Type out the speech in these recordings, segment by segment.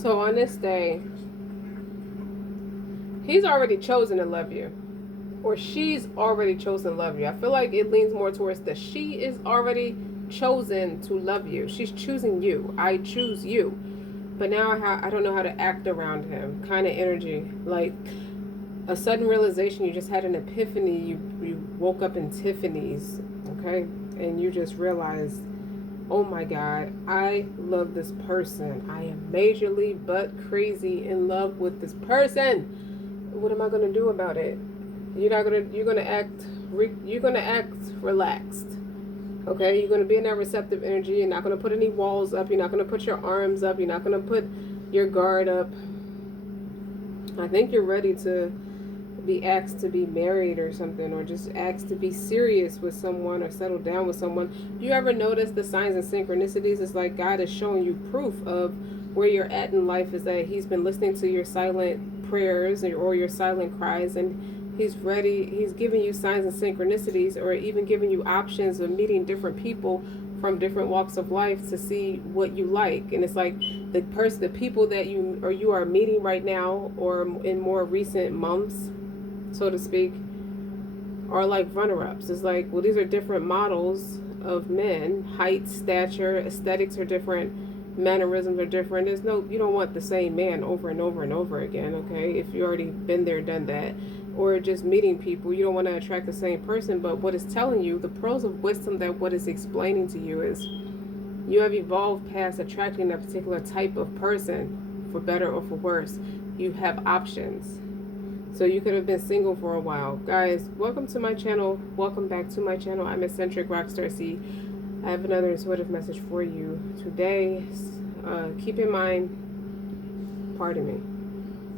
So on this day, he's already chosen to love you. Or she's already chosen to love you. I feel like it leans more towards the she is already chosen to love you. She's choosing you. I choose you. But now I don't know how to act around him. Kind of energy. Like a sudden realization, you just had an epiphany. You woke up in Tiffany's, okay? And you just realized, oh my God, I love this person. I am majorly but crazy in love with this person. What am I gonna do about it? You're gonna act relaxed. Okay, you're gonna be in that receptive energy. You're not gonna put any walls up. You're not gonna put your arms up. You're not gonna put your guard up. I think you're ready to be asked to be married or something, or just asked to be serious with someone or settle down with someone. You ever notice the signs and synchronicities? It's like God is showing you proof of where you're at in life, is that he's been listening to your silent prayers or your silent cries, and he's giving you signs and synchronicities, or even giving you options of meeting different people from different walks of life to see what you like. And it's like the people that you are meeting right now, or in more recent months, so to speak, are like runner-ups. It's like, well, these are different models of men. Height, stature, aesthetics are different, mannerisms are different. You don't want the same man over and over and over again, okay? If you already been there, done that. Or just meeting people, you don't want to attract the same person. But what it's telling you, the pearls of wisdom, that what it's explaining to you is, you have evolved past attracting that particular type of person, for better or for worse. You have options. So you could have been single for a while. Guys, welcome to my channel. Welcome back to my channel. I'm Eccentric RockStar'Seed. I have another intuitive message for you today. Keep in mind, pardon me,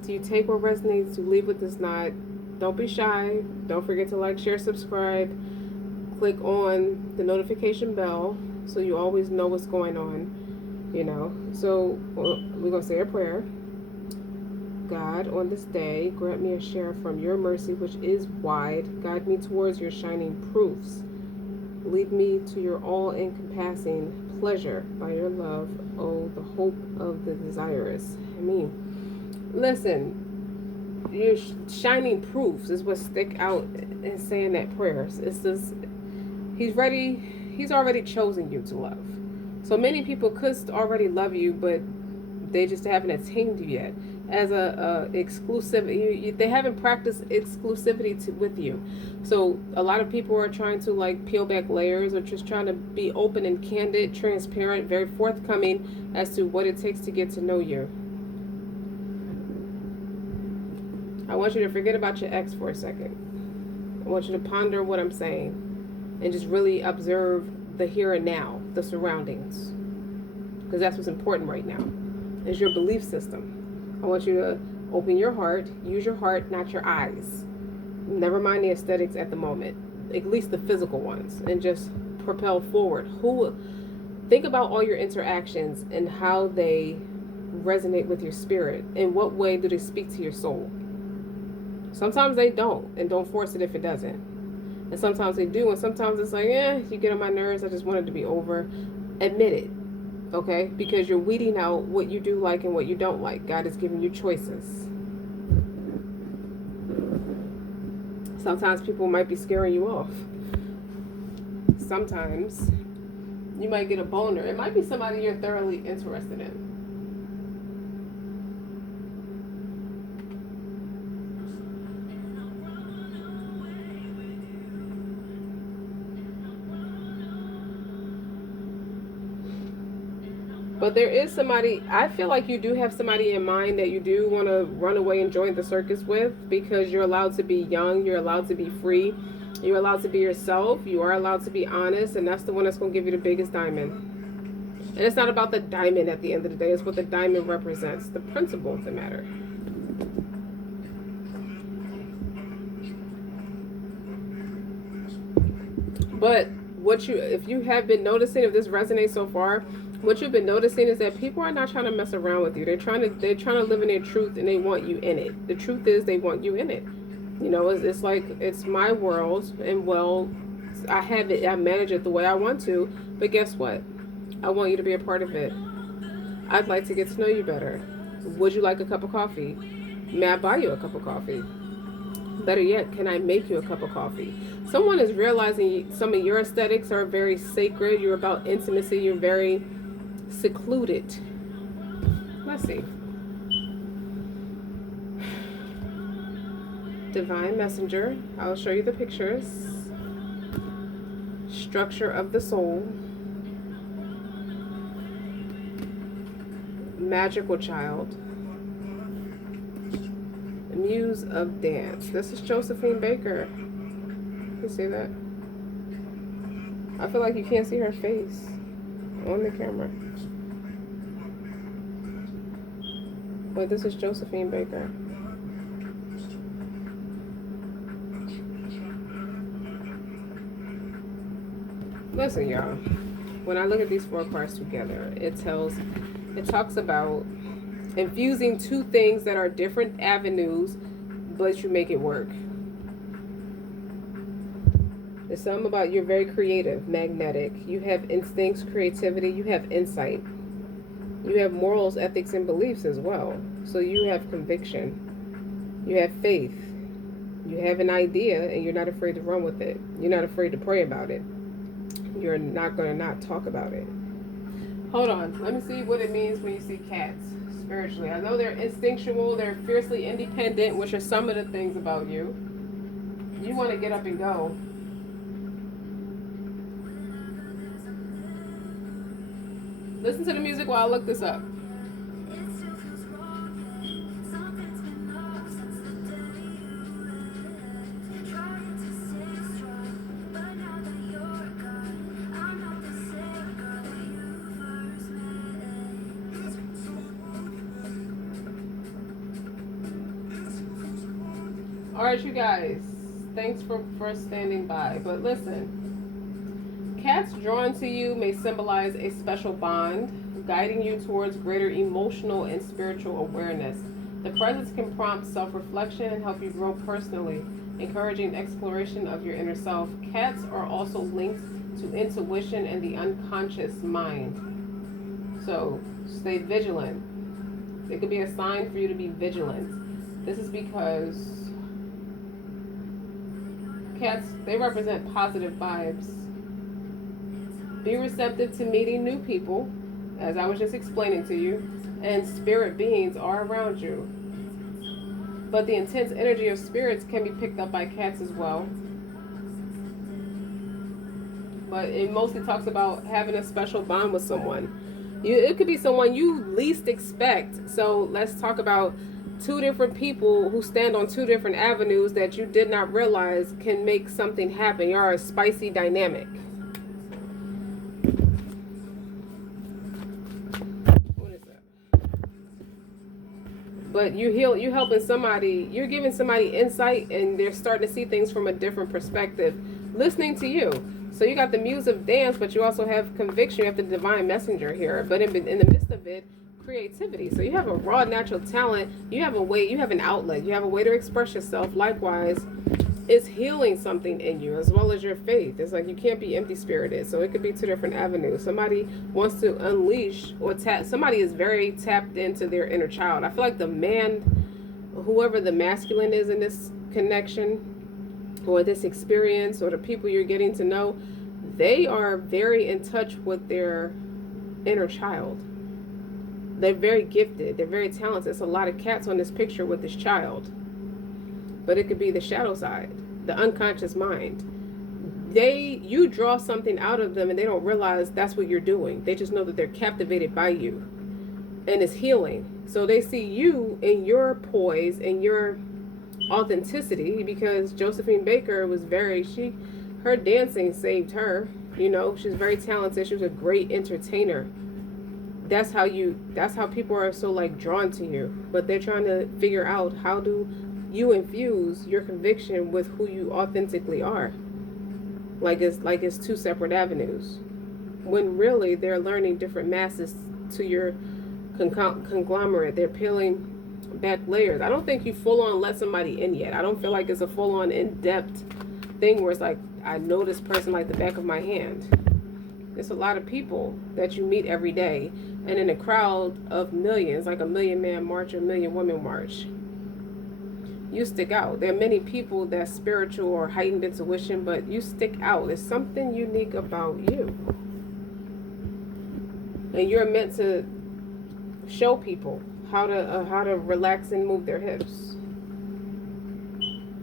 do you take what resonates? Do you leave what does not? Don't be shy. Don't forget to like, share, subscribe. Click on the notification bell so you always know what's going on. So we're going to say a prayer. God, on this day, grant me a share from your mercy, which is wide. Guide me towards your shining proofs. Lead me to your all-encompassing pleasure by your love, oh, the hope of the desirous. Listen, your shining proofs is what stick out in saying that prayer. It's this, he's already chosen you to love. So many people could already love you, but they just haven't attained you yet as a exclusive. They haven't practiced exclusivity with you. So a lot of people are trying to like peel back layers, or just trying to be open and candid, transparent, very forthcoming as to what it takes to get to know you. I want you to forget about your ex for a second. I want you to ponder what I'm saying and just really observe the here and now, the surroundings, because that's what's important right now, is your belief system. I want you to open your heart, use your heart, not your eyes. Never mind the aesthetics at the moment, at least the physical ones, and just propel forward. Think about all your interactions and how they resonate with your spirit. In what way do they speak to your soul? Sometimes they don't, and don't force it if it doesn't. And sometimes they do, and sometimes it's like, you get on my nerves, I just want it to be over. Admit it. Okay, because you're weeding out what you do like and what you don't like. God is giving you choices. Sometimes people might be scaring you off. Sometimes you might get a boner. It might be somebody you're thoroughly interested in. But there is somebody, I feel like you do have somebody in mind that you do want to run away and join the circus with, because you're allowed to be young, you're allowed to be free, you're allowed to be yourself, you are allowed to be honest, and that's the one that's going to give you the biggest diamond. And it's not about the diamond at the end of the day, it's what the diamond represents, the principle of the matter. But if you have been noticing, if this resonates so far, what you've been noticing is that people are not trying to mess around with you. They're trying to live in their truth, and they want you in it. The truth is, they want you in it. It's like, it's my world, and well, I manage it the way I want to. But guess what? I want you to be a part of it. I'd like to get to know you better. Would you like a cup of coffee? May I buy you a cup of coffee? Better yet, can I make you a cup of coffee? Someone is realizing some of your aesthetics are very sacred. You're about intimacy. You're very secluded. Let's see. Divine Messenger. I'll show you the pictures. Structure of the soul. Magical child. Muse of dance. This is Josephine Baker. You see that? I feel like you can't see her face on the camera. But this is Josephine Baker. Listen, y'all. When I look at these 4 cards together, it talks about infusing 2 things that are different avenues, but you make it work. There's something about you're very creative, magnetic. You have instincts, creativity. You have insight. You have morals, ethics, and beliefs as well. So you have conviction. You have faith. You have an idea, and you're not afraid to run with it. You're not afraid to pray about it. You're not going to not talk about it. Hold on. Let me see what it means when you see cats spiritually. I know they're instinctual. They're fiercely independent, which are some of the things about you. You want to get up and go. Listen to the music while I look this up. Alright, you guys, thanks for standing by. But listen, cats drawn to you may symbolize a special bond, guiding you towards greater emotional and spiritual awareness. The presence can prompt self-reflection and help you grow personally, encouraging exploration of your inner self. Cats are also linked to intuition and the unconscious mind. So stay vigilant. It could be a sign for you to be vigilant. This is because cats, they represent positive vibes. Be receptive to meeting new people, as I was just explaining to you, and spirit beings are around you. But the intense energy of spirits can be picked up by cats as well. But it mostly talks about having a special bond with someone. It could be someone you least expect. So let's talk about 2 different people who stand on 2 different avenues that you did not realize can make something happen. You are a spicy dynamic. What is that? But you helping somebody, you're giving somebody insight, and they're starting to see things from a different perspective, listening to you. So you got the muse of dance, but you also have conviction. You have the divine messenger here. But in the midst of it, creativity. So you have a raw natural talent. You have a way, you have an outlet. You have a way to express yourself. Likewise, it's healing something in you as well as your faith. It's like you can't be empty spirited. So it could be 2 different avenues. Somebody wants to unleash or somebody is very tapped into their inner child. I feel like the man, whoever the masculine is in this connection or this experience, or the people you're getting to know, they are very in touch with their inner child. They're very gifted. They're very talented. There's a lot of cats on this picture with this child. But it could be the shadow side, the unconscious mind. You draw something out of them and they don't realize that's what you're doing. They just know that they're captivated by you. And it's healing. So they see you in your poise and your authenticity, because Josephine Baker was her dancing saved her. You know, she's very talented. She was a great entertainer. That's how people are so like drawn to you. But they're trying to figure out, how do you infuse your conviction with who you authentically are? Like it's 2 separate avenues, when really they're learning different masses to your conglomerate. They're peeling back layers. I don't think you full on let somebody in yet. I don't feel like it's a full on in-depth thing where it's like, I know this person like the back of my hand. It's a lot of people that you meet every day, and in a crowd of millions, like a million man march or a million woman march, you stick out. There are many people that's spiritual or heightened intuition, but you stick out. There's something unique about you. And you're meant to show people how to relax and move their hips.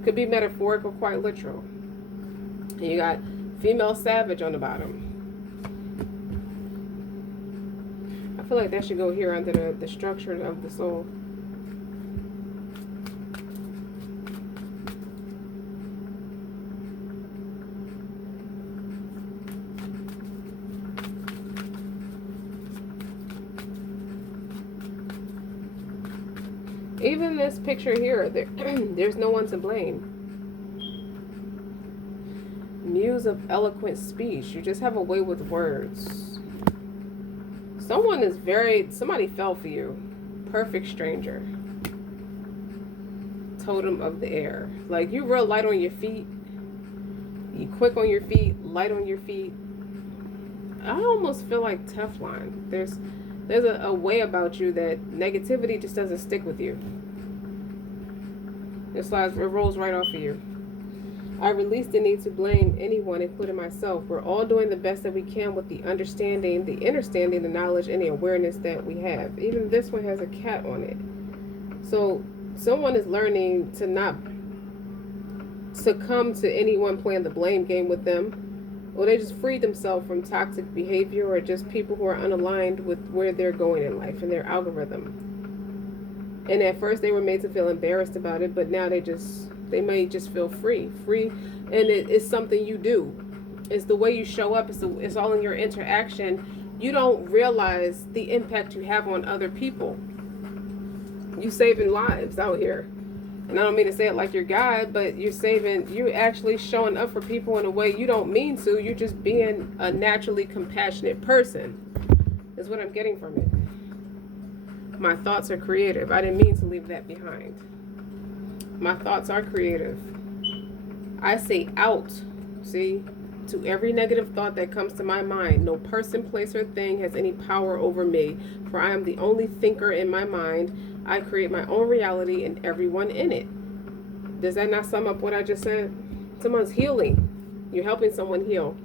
Could be metaphorical, quite literal. And you got female savage on the bottom. I feel like that should go here under the structure of the soul. Even this picture here, there's no one to blame. Muse of eloquent speech. You just have a way with words. Somebody fell for you. Perfect stranger. Totem of the air. Like, you real light on your feet. You quick on your feet, light on your feet. I almost feel like Teflon. There's a way about you that negativity just doesn't stick with you. It rolls right off of you. I release the need to blame anyone, including myself. We're all doing the best that we can with the understanding, the understanding, the knowledge, and the awareness that we have. Even this one has a cat on it. So someone is learning to not succumb to anyone playing the blame game with them. Or they just freed themselves from toxic behavior, or just people who are unaligned with where they're going in life and their algorithm. And at first they were made to feel embarrassed about it, but now they may just feel free. And it's something you do. It's the way you show up. It's all in your interaction. You don't realize the impact you have on other people. You saving lives out here. And I don't mean to say it like you're God, but you're actually showing up for people in a way you don't mean to. You're just being a naturally compassionate person, is what I'm getting from it. My thoughts are creative. I didn't mean to leave that behind. My thoughts are creative. I say out, see, to every negative thought that comes to my mind. No person, place, or thing has any power over me, for I am the only thinker in my mind. I create my own reality and everyone in it. Does that not sum up what I just said? Someone's healing. You're helping someone heal.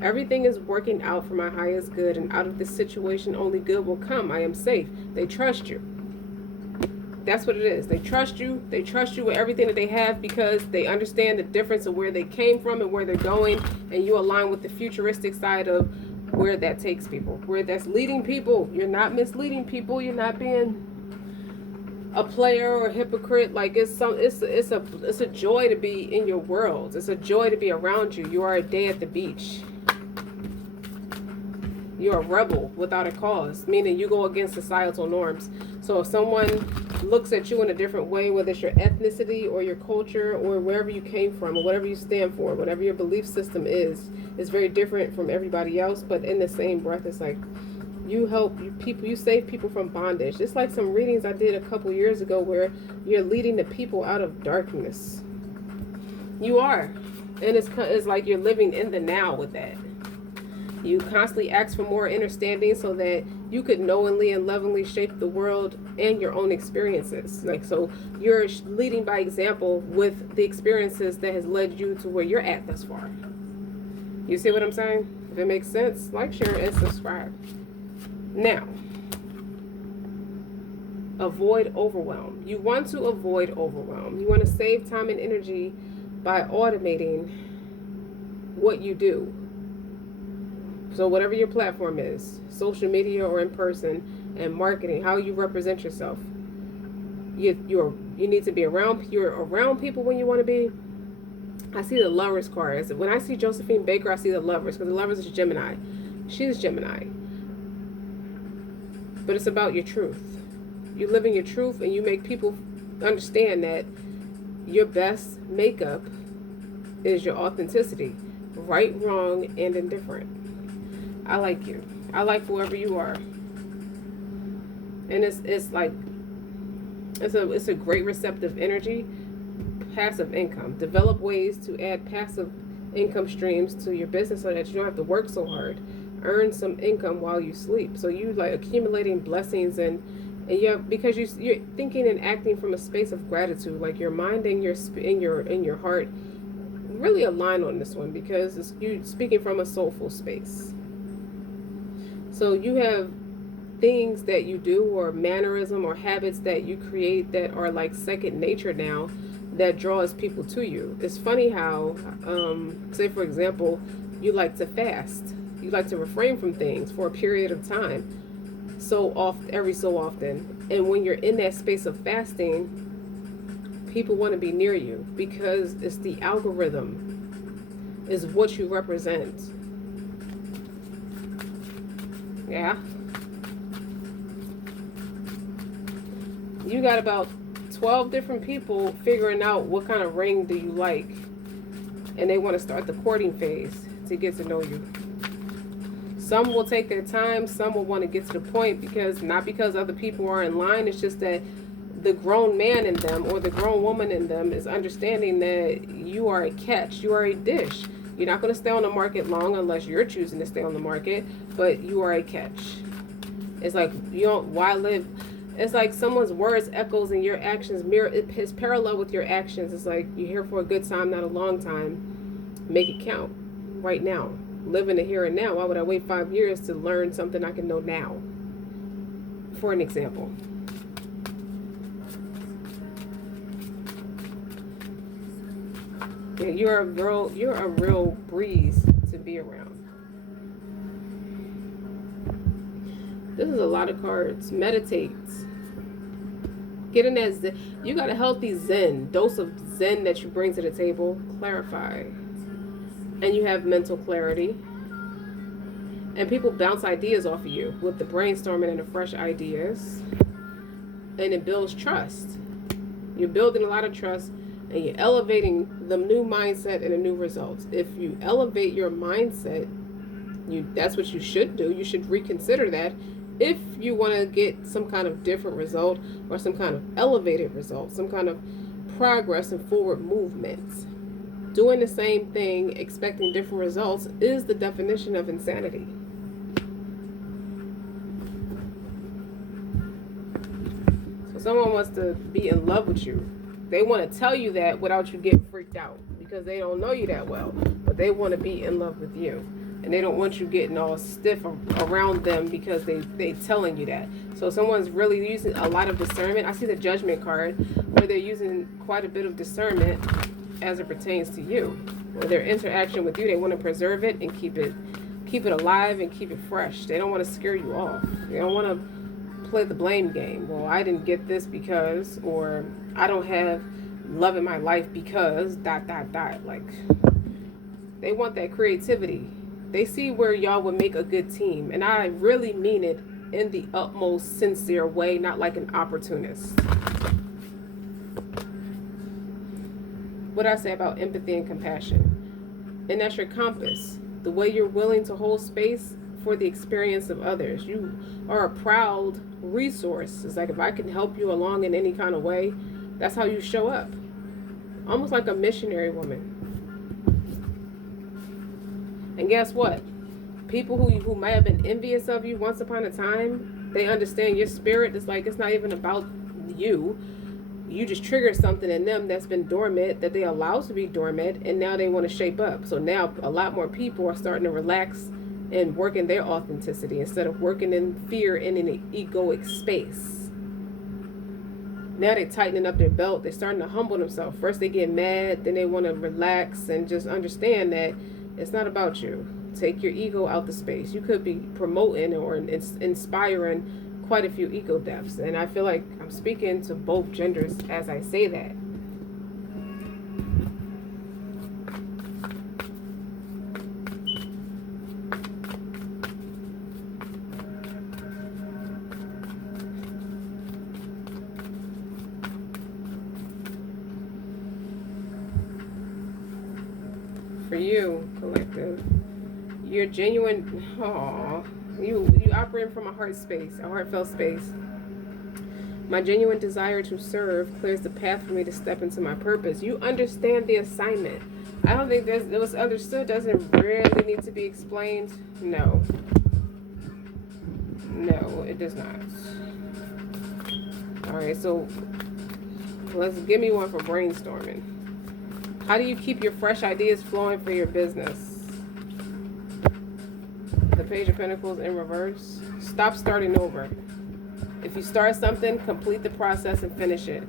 Everything is working out for my highest good, and out of this situation only good will come. I am safe. They trust you. That's what it is. They trust you. They trust you with everything that they have because they understand the difference of where they came from and where they're going, and you align with the futuristic side of where that takes people, where that's leading people. You're not misleading people. You're not being a player or a hypocrite. Like, it's a joy to be in your world. It's a joy to be around you. You are a day at the beach. You're a rebel without a cause, meaning you go against societal norms. So if someone looks at you in a different way, whether it's your ethnicity or your culture or wherever you came from or whatever you stand for, whatever your belief system is very different from everybody else. But in the same breath, it's like you save people from bondage. It's like some readings I did a couple years ago where you're leading the people out of darkness. You are. And it's like you're living in the now with that. You constantly ask for more understanding so that you could knowingly and lovingly shape the world and your own experiences. Like, so you're leading by example with the experiences that has led you to where you're at thus far. You see what I'm saying? If it makes sense, like, share, and subscribe. Now, avoid overwhelm. You want to avoid overwhelm. You want to save time and energy by automating what you do. So whatever your platform is, social media or in person, and marketing, how you represent yourself. You need to be around. You're around people when you want to be. I see the Lovers card. When I see Josephine Baker, I see the Lovers, because the Lovers is Gemini. She's Gemini. But it's about your truth. You live in your truth, and you make people understand that your best makeup is your authenticity. Right, wrong, and indifferent. I like you. I like whoever you are. And it's a great receptive energy. Passive income. Develop ways to add passive income streams to your business so that you don't have to work so hard. earn some income while you sleep. So you like accumulating blessings, and you have, because you're thinking and acting from a space of gratitude. Like your mind and your heart really align on this one, because it's you speaking from a soulful space. So you have things that you do, or mannerism or habits that you create, that are like second nature now, that draws people to you. It's funny how, say for example, you like to fast. You like to refrain from things for a period of time, so often, every so often. And when you're in that space of fasting, people want to be near you, because it's the algorithm, is what you represent. Yeah. You got about 12 different people figuring out what kind of ring do you like, and they want to start the courting phase to get to know you. Some will take their time, some will want to get to the point, because not because other people are in line, it's just that the grown man in them, or the grown woman in them, is understanding that you are a catch, you are a dish. You're not going to stay on the market long unless you're choosing to stay on the market, but you are a catch. It's like, you don't, why live? It's like someone's words echoes and your actions mirror. It is parallel with your actions. It's like you're here for a good time, not a long time. Make it count right now. Live in the here and now. Why would I wait 5 years to learn something I can know now? For an example. Yeah, you're a real breeze to be around. This is a lot of cards. Meditate. Get in that zen. You got a healthy zen, dose of zen that you bring to the table. Clarify. And you have mental clarity. And people bounce ideas off of you with the brainstorming and the fresh ideas. And it builds trust. You're building a lot of trust, and you're elevating the new mindset and the new results. If you elevate your mindset, that's what you should do. You should reconsider that if you want to get some kind of different result, or some kind of elevated result, some kind of progress and forward movement. Doing the same thing, expecting different results, is the definition of insanity. So someone wants to be in love with you. They want to tell you that without you getting freaked out, because they don't know you that well, but they want to be in love with you. And they don't want you getting all stiff around them, because they telling you that. So someone's really using a lot of discernment. I see the Judgment card, where they're using quite a bit of discernment as it pertains to you. Or their interaction with you, they want to preserve it and keep it alive and keep it fresh. They don't want to scare you off. They don't want to play the blame game. Well, I didn't get this because, or I don't have love in my life because ... Like, they want that creativity. They see where y'all would make a good team. And I really mean it in the utmost sincere way, not like an opportunist. What I say about empathy and compassion. And that's your compass. The way you're willing to hold space for the experience of others. You are a proud resource. It's like, if I can help you along in any kind of way, that's how you show up. Almost like a missionary woman. And guess what? People who might have been envious of you once upon a time, they understand your spirit. It's like, it's not even about you. You just triggered something in them that's been dormant, that they allowed to be dormant, and now they want to shape up. So now a lot more people are starting to relax and work in their authenticity, instead of working in fear and in an egoic space. Now they're tightening up their belt. They're starting to humble themselves. First they get mad, then they want to relax and just understand that it's not about you. Take your ego out the space. You could be promoting or inspiring quite a few ego deaths. And I feel like I'm speaking to both genders as I say that. For you, collective, you're genuine. You operate from a heart space, a heartfelt space. My genuine desire to serve clears the path for me to step into my purpose. You understand the assignment. I don't think it was understood doesn't really need to be explained. No. No, it does not. All right, so let's give me one for brainstorming. How do you keep your fresh ideas flowing for your business? The Page of Pentacles in reverse. Stop starting over. If you start something, complete the process and finish it.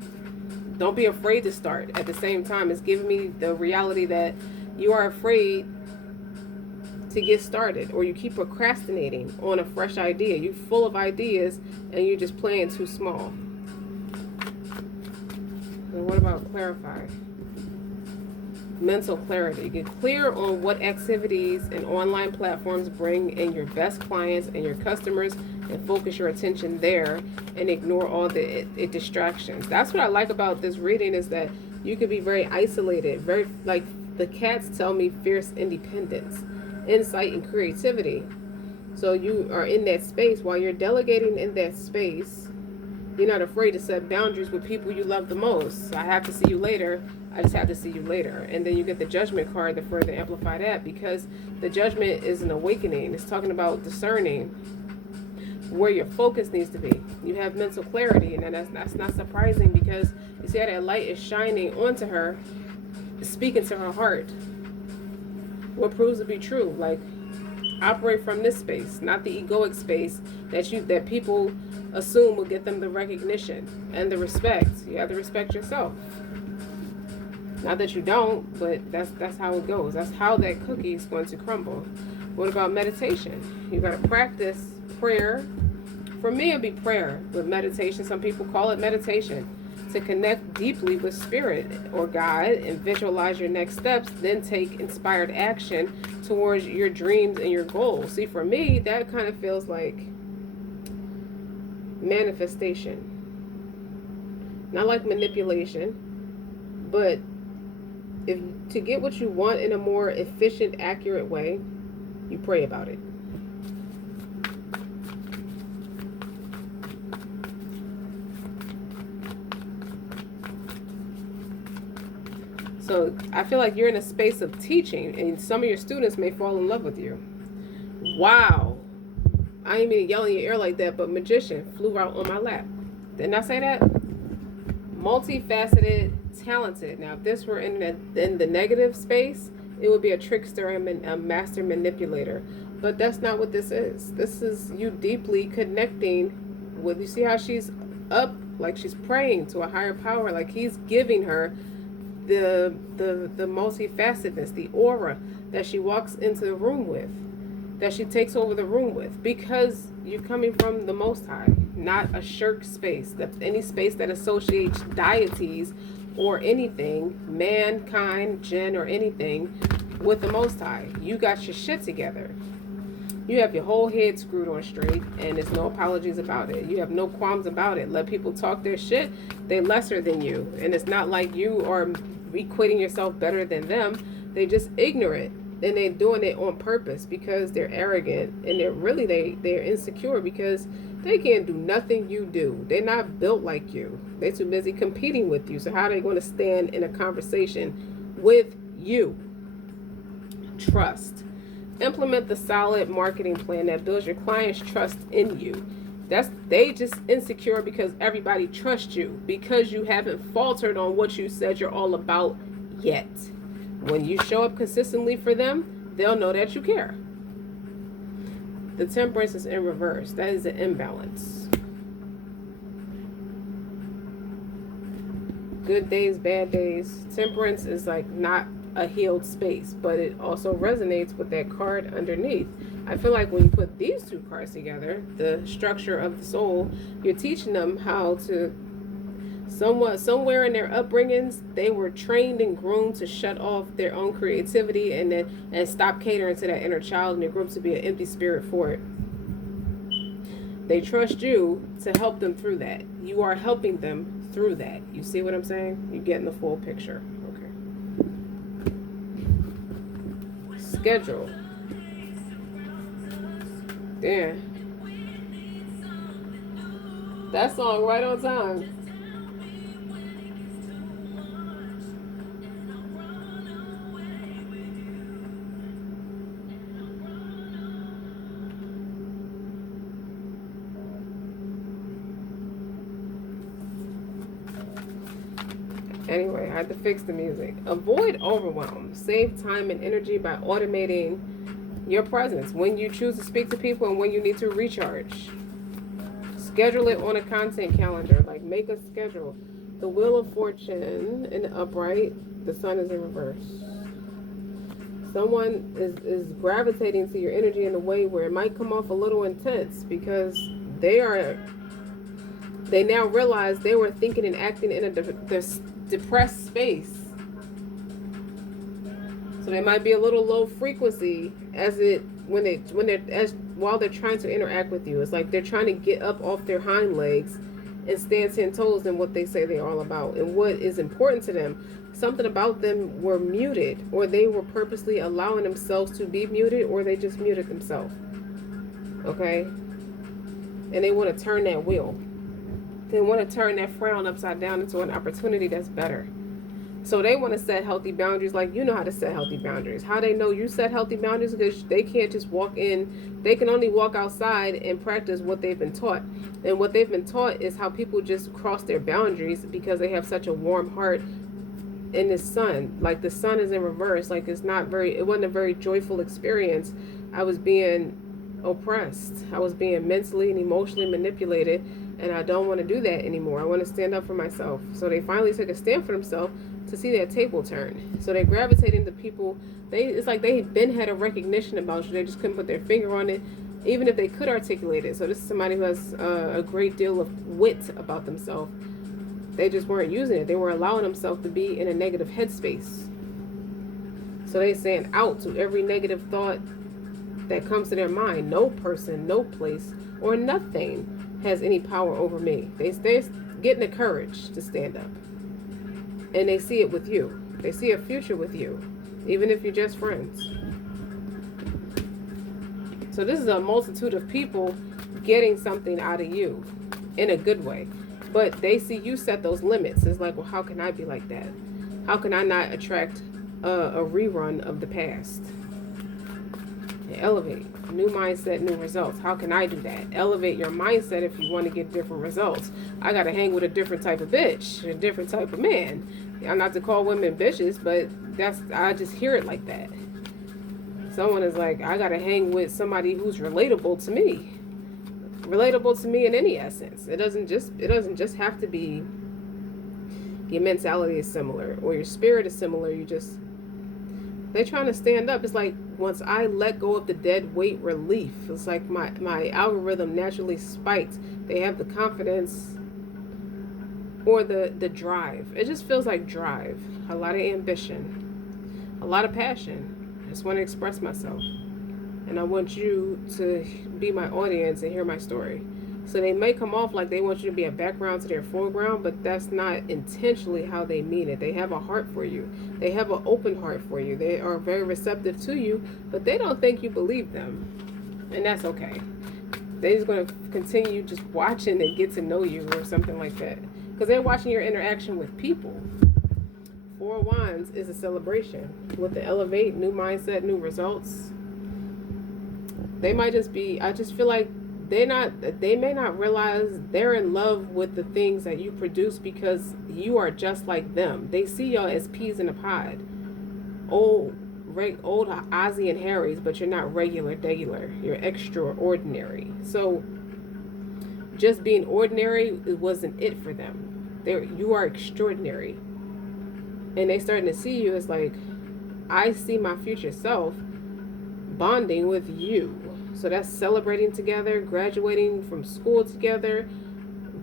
Don't be afraid to start. At the same time, it's giving me the reality that you are afraid to get started, or you keep procrastinating on a fresh idea. You're full of ideas and you're just playing too small. And what about clarify? Mental clarity. Get clear on what activities and online platforms bring in your best clients and your customers, and focus your attention there and ignore all the distractions. That's what I like about this reading, is that you could be very isolated, very, like the cats tell me, fierce independence, insight, and creativity. So you are in that space. While you're delegating in that space, you're not afraid to set boundaries with people you love the most. I have to see you later. I just have to see you later. And then you get the Judgment card to further amplify that, because the Judgment is an awakening. It's talking about discerning where your focus needs to be. You have mental clarity, and that's not surprising, because you see how that light is shining onto her, speaking to her heart. What proves to be true? Like, operate from this space, not the egoic space that people assume will get them the recognition and the respect. You have to respect yourself. Not that you don't, but that's how it goes. That's how that cookie is going to crumble. What about meditation? You got to practice prayer. For me, it'd be prayer with meditation. Some people call it meditation. To connect deeply with spirit or God and visualize your next steps, then take inspired action towards your dreams and your goals. See, for me, that kind of feels like manifestation. Not like manipulation, but if to get what you want in a more efficient, accurate way, you pray about it. So I feel like you're in a space of teaching, and some of your students may fall in love with you. Wow. I ain't mean to yell in your ear like that, but magician flew out on my lap. Didn't I say that? Multifaceted, talented. Now, if this were in the negative space, it would be a trickster and a master manipulator. But that's not what this is. This is you deeply connecting with, you see how she's up, like she's praying to a higher power, like he's giving her the multifacetedness, the aura that she walks into the room with, that she takes over the room with, because you're coming from the Most High, not a shirk space, that any space that associates deities or anything, mankind, jinn, or anything with the Most High. You got your shit together. You have your whole head screwed on straight, and there's no apologies about it. You have no qualms about it. Let people talk their shit. They're lesser than you, and it's not like you are equating yourself better than them. They just ignorant, and they're doing it on purpose because they're arrogant, and they're insecure because they can't do nothing you do. They're not built like you. They're too busy competing with you. So how are they going to stand in a conversation with you? Trust. Implement the solid marketing plan that builds your clients' trust in you. They just insecure because everybody trusts you, because you haven't faltered on what you said you're all about yet. When you show up consistently for them, they'll know that you care. The Temperance is in reverse. That is an imbalance. Good days, bad days. Temperance is like not a healed space, but it also resonates with that card underneath. I feel like when you put these two cards together, the structure of the soul, you're teaching them how to somewhere in their upbringings, they were trained and groomed to shut off their own creativity and stop catering to that inner child, and they grew up to be an empty spirit for it. They trust you to help them through that. You are helping them through that. You see what I'm saying? You're getting the full picture. Schedule. Damn. That song right on time. Anyway, I had to fix the music. Avoid overwhelm. Save time and energy by automating your presence when you choose to speak to people and when you need to recharge. Schedule it on a content calendar. Like, make a schedule. The Wheel of Fortune in the upright. The Sun is in reverse. Someone is gravitating to your energy in a way where it might come off a little intense because they now realize they were thinking and acting in a depressed space. So they might be a little low frequency while they're trying to interact with you. It's like they're trying to get up off their hind legs and stand 10 toes in what they say they're all about and what is important to them. Something about them were muted, or they were purposely allowing themselves to be muted, or they just muted themselves. Okay? And they want to turn that wheel. They want to turn that frown upside down into an opportunity that's better. So they want to set healthy boundaries, like you know how to set healthy boundaries. How they know you set healthy boundaries? Because they can't just walk in. They can only walk outside and practice what they've been taught. And what they've been taught is how people just cross their boundaries because they have such a warm heart in the sun. Like the sun is in reverse. Like it wasn't a very joyful experience. I was being oppressed. I was being mentally and emotionally manipulated. And I don't want to do that anymore. I want to stand up for myself. So they finally took a stand for themselves to see that table turn. So they gravitated to people. It's like they had a recognition about you. They just couldn't put their finger on it, even if they could articulate it. So this is somebody who has a great deal of wit about themselves. They just weren't using it. They were allowing themselves to be in a negative headspace. So they saying out to every negative thought that comes to their mind. No person, no place, or nothing has any power over me. They're getting the courage to stand up. And they see it with you. They see a future with you, even if you're just friends. So this is a multitude of people getting something out of you in a good way. But they see you set those limits. It's like, well, how can I be like that? How can I not attract a rerun of the past? Elevate. New mindset, new results. How can I do that? Elevate your mindset if you want to get different results. I got to hang with a different type of bitch, a different type of man. I'm not to call women bitches, but I just hear it like that. Someone is like, I got to hang with somebody who's relatable to me. Relatable to me in any essence. It doesn't just have to be your mentality is similar or your spirit is similar. They're trying to stand up. It's like once I let go of the dead weight relief, it's like my algorithm naturally spiked. They have the confidence or the drive. It just feels like drive. A lot of ambition. A lot of passion. I just want to express myself. And I want you to be my audience and hear my story. So they may come off like they want you to be a background to their foreground, but that's not intentionally how they mean it. They have a heart for you. They have an open heart for you. They are very receptive to you, but they don't think you believe them. And that's okay. They're just going to continue just watching and get to know you or something like that. Because they're watching your interaction with people. Four of Wands is a celebration. With the elevate, new mindset, new results. They might just be, I just feel like they may not realize they're in love with the things that you produce because you are just like them. They see y'all as peas in a pod. Old Ozzy and Harry's, but you're not regular. You're extraordinary. So just being ordinary wasn't it for them. You are extraordinary. And they starting to see you as like, I see my future self bonding with you. So that's celebrating together, graduating from school together,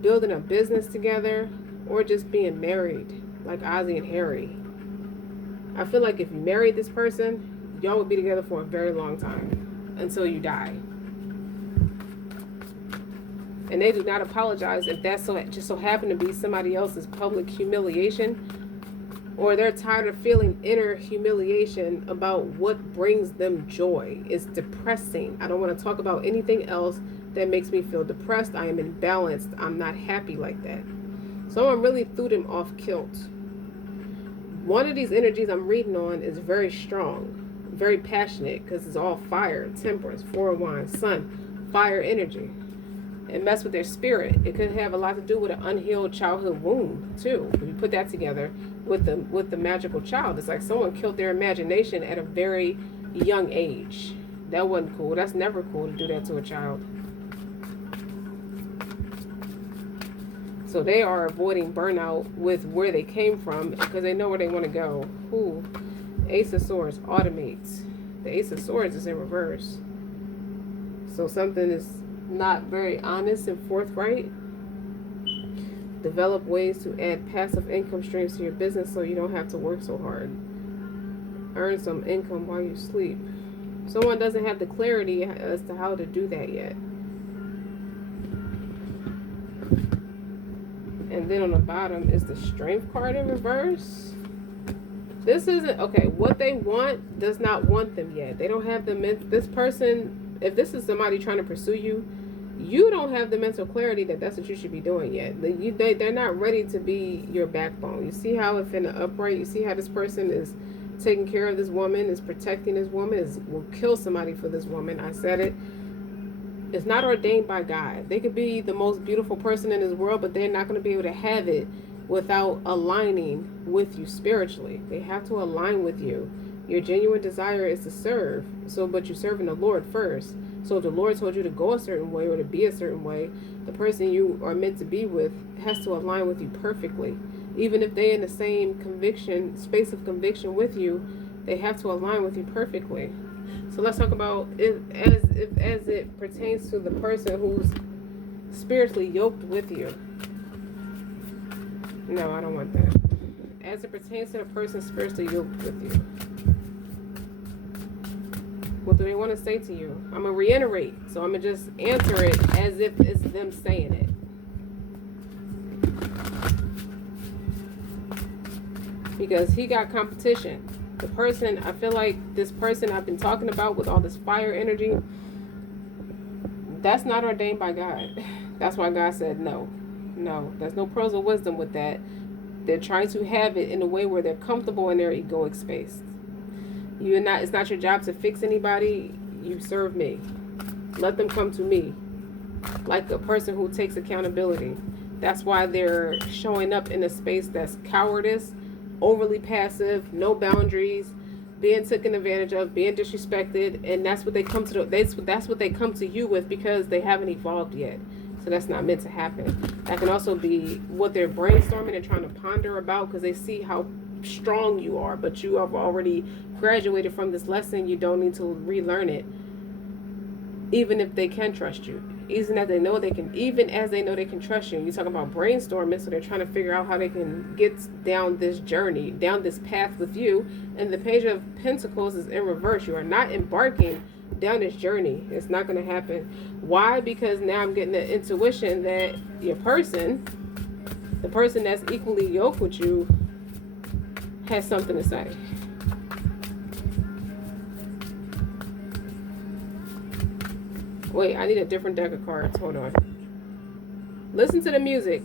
building a business together, or just being married like Ozzy and Harry. I feel like if you married this person, y'all would be together for a very long time until you die. And they do not apologize if that's just so happen to be somebody else's public humiliation, or they're tired of feeling inner humiliation about what brings them joy. It's depressing. I don't want to talk about anything else that makes me feel depressed. I am imbalanced. I'm not happy like that. Someone really threw them off kilt. One of these energies I'm reading on is very strong, very passionate, because it's all fire, temperance, Four of Wands, sun, fire energy. and mess with their spirit. It could have a lot to do with an unhealed childhood wound too. If you put that together with the magical child, it's like someone killed their imagination at a very young age. That wasn't cool. That's never cool to do that to a child. So they are avoiding burnout with where they came from because they know where they want to go. Ooh. Ace of Swords automates. The Ace of Swords is in reverse. So something is not very honest and forthright. Develop ways to add passive income streams to your business so you don't have to work so hard. Earn some income while you sleep. Someone doesn't have the clarity as to how to do that yet. And then on the bottom is the Strength card in reverse. This isn't, okay, what they want does not want them yet. They don't have this person, if this is somebody trying to pursue you, you don't have the mental clarity that that's what you should be doing yet. They're not ready to be your backbone. You see how if in the upright, you see how this person is taking care of this woman, is protecting this woman, will kill somebody for this woman. I said it. It's not ordained by God. They could be the most beautiful person in this world, but they're not going to be able to have it without aligning with you spiritually. They have to align with you. Your genuine desire is to serve. But you're serving the Lord first. So if the Lord told you to go a certain way or to be a certain way, the person you are meant to be with has to align with you perfectly. Even if they're in the same space of conviction with you, they have to align with you perfectly. So let's talk about it as it pertains to the person who's spiritually yoked with you. No, I don't want that. As it pertains to the person spiritually yoked with you. What do they want to say to you? I'm going to reiterate. So I'm going to just answer it as if it's them saying it. Because he got competition. The person, I feel like this person I've been talking about with all this fire energy, that's not ordained by God. That's why God said no. No, there's no pearls of wisdom with that. They're trying to have it in a way where they're comfortable in their egoic space. It's not your job to fix anybody. You serve me. Let them come to me. Like a person who takes accountability. That's why they're showing up in a space that's cowardice, overly passive, no boundaries, being taken advantage of, being disrespected, and that's what they come to that's what they come to you with because they haven't evolved yet. So that's not meant to happen. That can also be what they're brainstorming and trying to ponder about because they see how strong you are, but you have already graduated from this lesson. You don't need to relearn it, even if they can trust you. Even as they know they can trust you. You're talking about brainstorming, so they're trying to figure out how they can get down this journey, down this path with you. And the Page of Pentacles is in reverse. You are not embarking down this journey. It's not going to happen. Why? Because now I'm getting the intuition that your person, the person that's equally yoked with you, has something to say. Wait, I need a different deck of cards. Hold on. Listen to the music.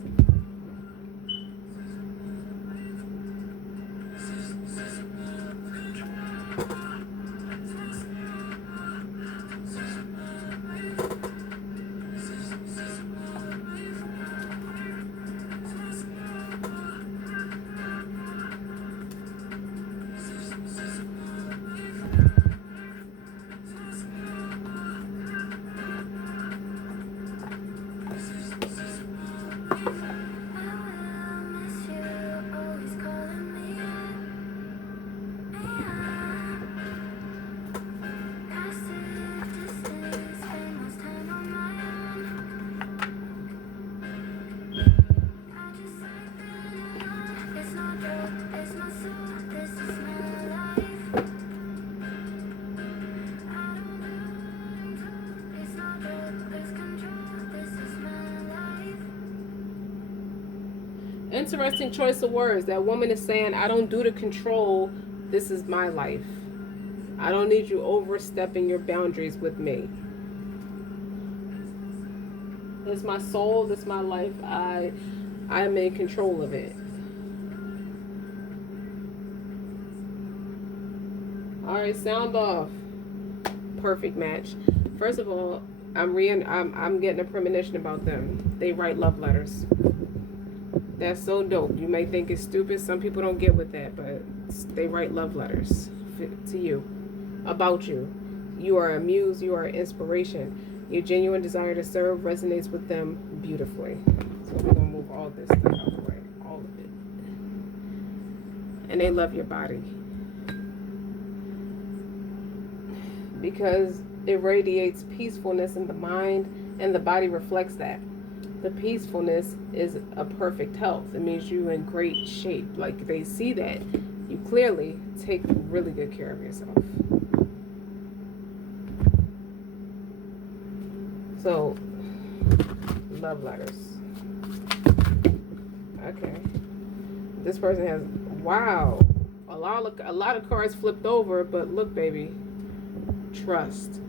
Interesting choice of words. That woman is saying, I don't do the control. This is my life. I don't need you overstepping your boundaries with me. It's my soul. This is my life. I am in control of it. All right, sound off. Perfect match. First of all, I'm getting a premonition about them. They write love letters. That's so dope. You may think it's stupid. Some people don't get with that, but they write love letters to you, about you. You are a muse. You are an inspiration. Your genuine desire to serve resonates with them beautifully. So we're gonna move all this stuff out of the way, all of it. And they love your body because it radiates peacefulness in the mind, and the body reflects that. The peacefulness is a perfect health. It means you're in great shape. Like, they see that you clearly take really good care of yourself. So, love letters. Okay. This person has, wow, a lot of cards flipped over, but look, baby, trust.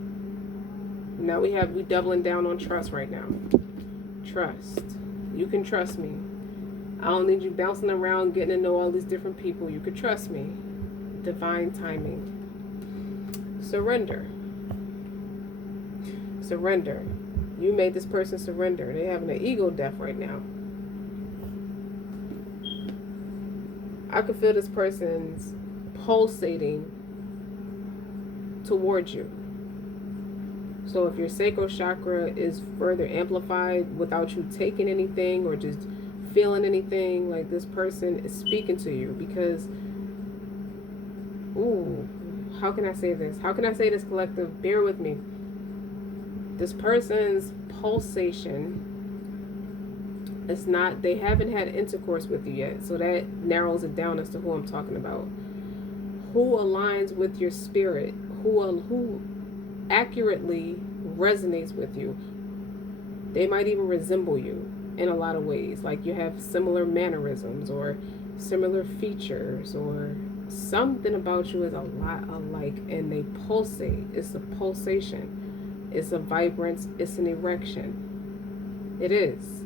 Now we doubling down on trust right now. Trust. You can trust me. I don't need you bouncing around getting to know all these different people. You can trust me. Divine timing. Surrender. Surrender. You made this person surrender. They're having an ego death right now. I could feel this person's pulsating towards you. So if your sacral chakra is further amplified without you taking anything or just feeling anything, like, this person is speaking to you because, ooh, how can I say this? How can I say this, collective? Bear with me. This person's pulsation is not, they haven't had intercourse with you yet. So that narrows it down as to who I'm talking about. Who aligns with your spirit? Who accurately resonates with you. They might even resemble you in a lot of ways, like you have similar mannerisms or similar features, or something about you is a lot alike, and they pulsate. It's a pulsation, it's a vibrance, it's an erection. It is.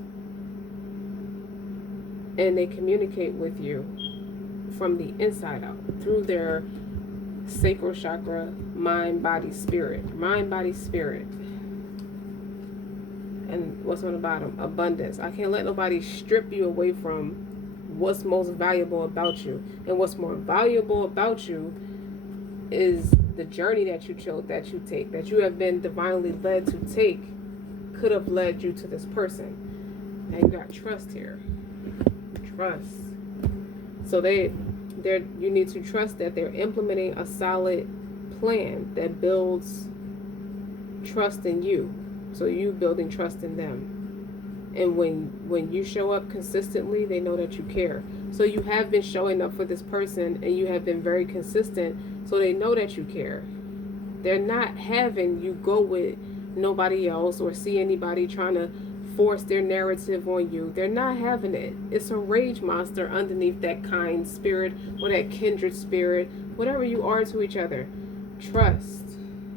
And they communicate with you from the inside out through their sacral chakra, mind, body, spirit. Mind, body, spirit. And what's on the bottom? Abundance. I can't let nobody strip you away from what's most valuable about you. And what's more valuable about you is the journey that you chose, that you take, that you have been divinely led to take, could have led you to this person. And you got trust here. Trust. So you need to trust that they're implementing a solid plan that builds trust in you. So you building trust in them. And when you show up consistently, they know that you care. So you have been showing up for this person, and you have been very consistent, so they know that you care. They're not having you go with nobody else or see anybody trying to force their narrative on you. They're not having it. It's a rage monster underneath that kind spirit or that kindred spirit, whatever you are to each other. Trust.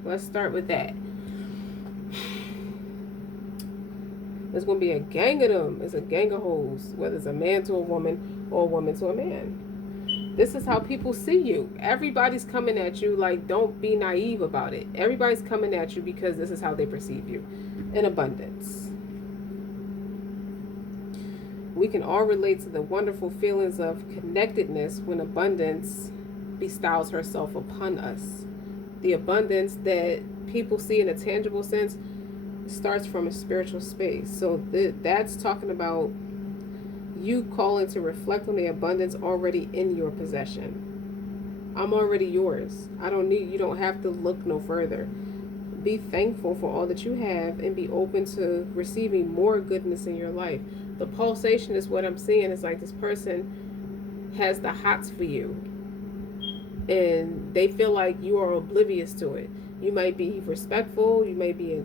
Let's start with that. There's going to be a gang of them. It's a gang of hoes, whether it's a man to a woman or a woman to a man. This is how people see you. Everybody's coming at you. Like, don't be naive about it. Everybody's coming at you because this is how they perceive you. In abundance. We can all relate to the wonderful feelings of connectedness when abundance bestows herself upon us. The abundance that people see in a tangible sense starts from a spiritual space. So that's talking about you calling to reflect on the abundance already in your possession. I'm already yours. You don't have to look no further. Be thankful for all that you have and be open to receiving more goodness in your life. The pulsation is what I'm seeing. It's like this person has the hots for you, and they feel like you are oblivious to it. You might be respectful, you may be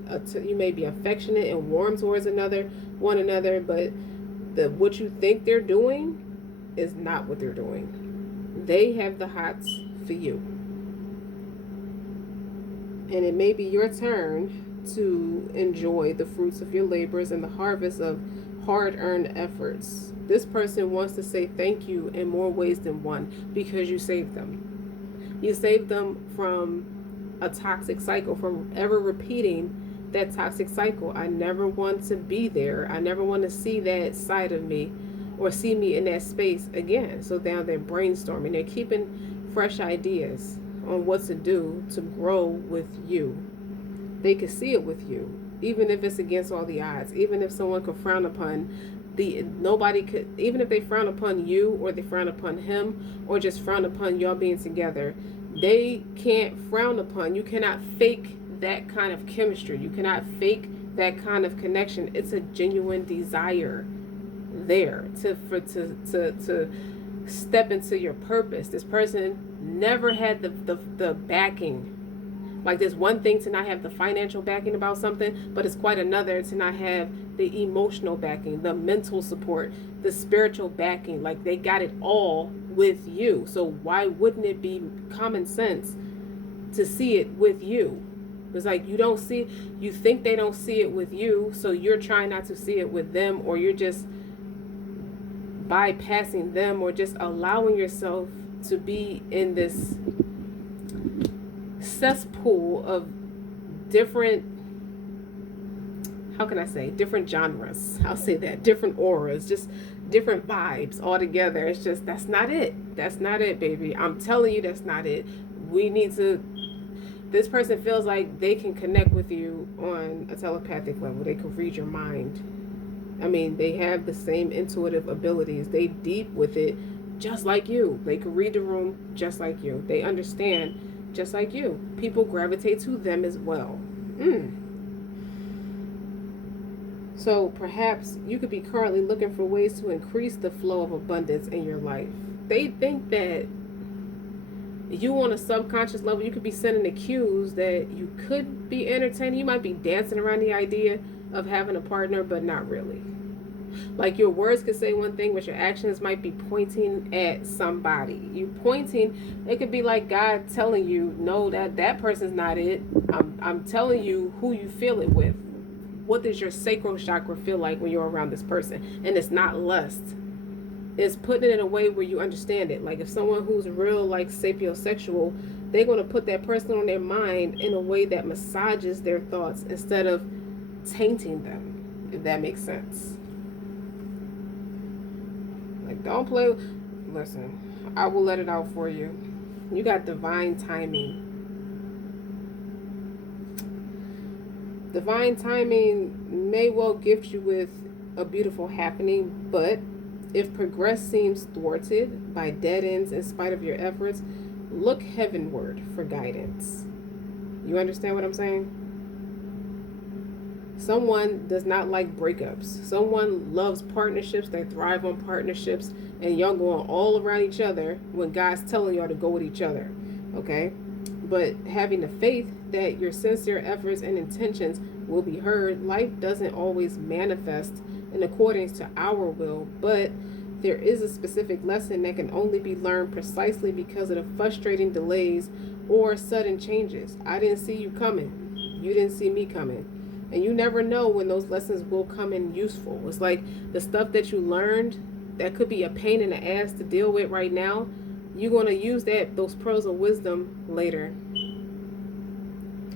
affectionate and warm towards one another, but what you think they're doing is not what they're doing. They have the hots for you. And it may be your turn to enjoy the fruits of your labors and the harvest of hard-earned efforts. This person wants to say thank you in more ways than one because you saved them. You saved them from a toxic cycle, from ever repeating that toxic cycle. I never want to be there. I never want to see that side of me or see me in that space again. So now they're brainstorming. They're keeping fresh ideas on what to do to grow with you. They can see it with you, even if it's against all the odds. Even if someone could frown upon nobody could, even if they frown upon you or they frown upon him or just frown upon y'all being together, they can't frown upon. You cannot fake that kind of chemistry. You cannot fake that kind of connection. It's a genuine desire there to step into your purpose. This person never had the backing. Like, there's one thing to not have the financial backing about something, but it's quite another to not have the emotional backing, the mental support, the spiritual backing. Like, they got it all with you. So why wouldn't it be common sense to see it with you? It's like you think they don't see it with you, so you're trying not to see it with them, or you're just bypassing them, or just allowing yourself to be in this cesspool of different, how can I say, different genres. I'll say that, different auras, just different vibes altogether. It's just, that's not it. That's not it, baby. I'm telling you, that's not it. We need to, this person feels like they can connect with you on a telepathic level. They can read your mind. I mean, they have the same intuitive abilities. They deep with it just like you. They can read the room just like you. They understand just like you. People gravitate to them as well. So perhaps you could be currently looking for ways to increase the flow of abundance in your life. They think that you, on a subconscious level, you could be sending the cues that you could be entertaining. You might be dancing around the idea of having a partner, but not really. Like, your words could say one thing, but your actions might be pointing at somebody. You pointing, it could be like God telling you, no, that person's not it. I'm telling you who you feel it with. What does your sacral chakra feel like when you're around this person? And it's not lust. It's putting it in a way where you understand it. Like, if someone who's real, like, sapiosexual, they're going to put that person on their mind in a way that massages their thoughts instead of tainting them, if that makes sense. Like, don't play. Listen, I will let it out for you. You got divine timing. Divine timing may well gift you with a beautiful happening, but if progress seems thwarted by dead ends in spite of your efforts, look heavenward for guidance. You understand what I'm saying? Someone does not like breakups. Someone loves partnerships. They thrive on partnerships, and y'all going all around each other when God's telling y'all to go with each other. Okay? But having the faith that your sincere efforts and intentions will be heard. Life doesn't always manifest in accordance to our will, but there is a specific lesson that can only be learned precisely because of the frustrating delays or sudden changes. I didn't see you coming. You didn't see me coming. And you never know when those lessons will come in useful. It's like the stuff that you learned that could be a pain in the ass to deal with right now, you're going to use those pearls of wisdom later.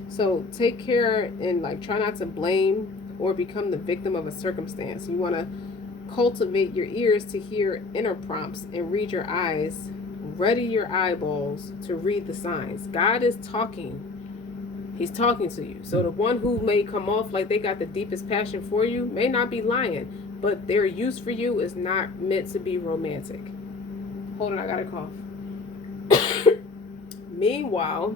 So take care and try not to blame or become the victim of a circumstance. You want to cultivate your ears to hear inner prompts and read your eyes. Ready your eyeballs to read the signs. God is talking. He's talking to you. So the one who may come off like they got the deepest passion for you may not be lying, but their use for you is not meant to be romantic. Hold on, I got a cough. Meanwhile,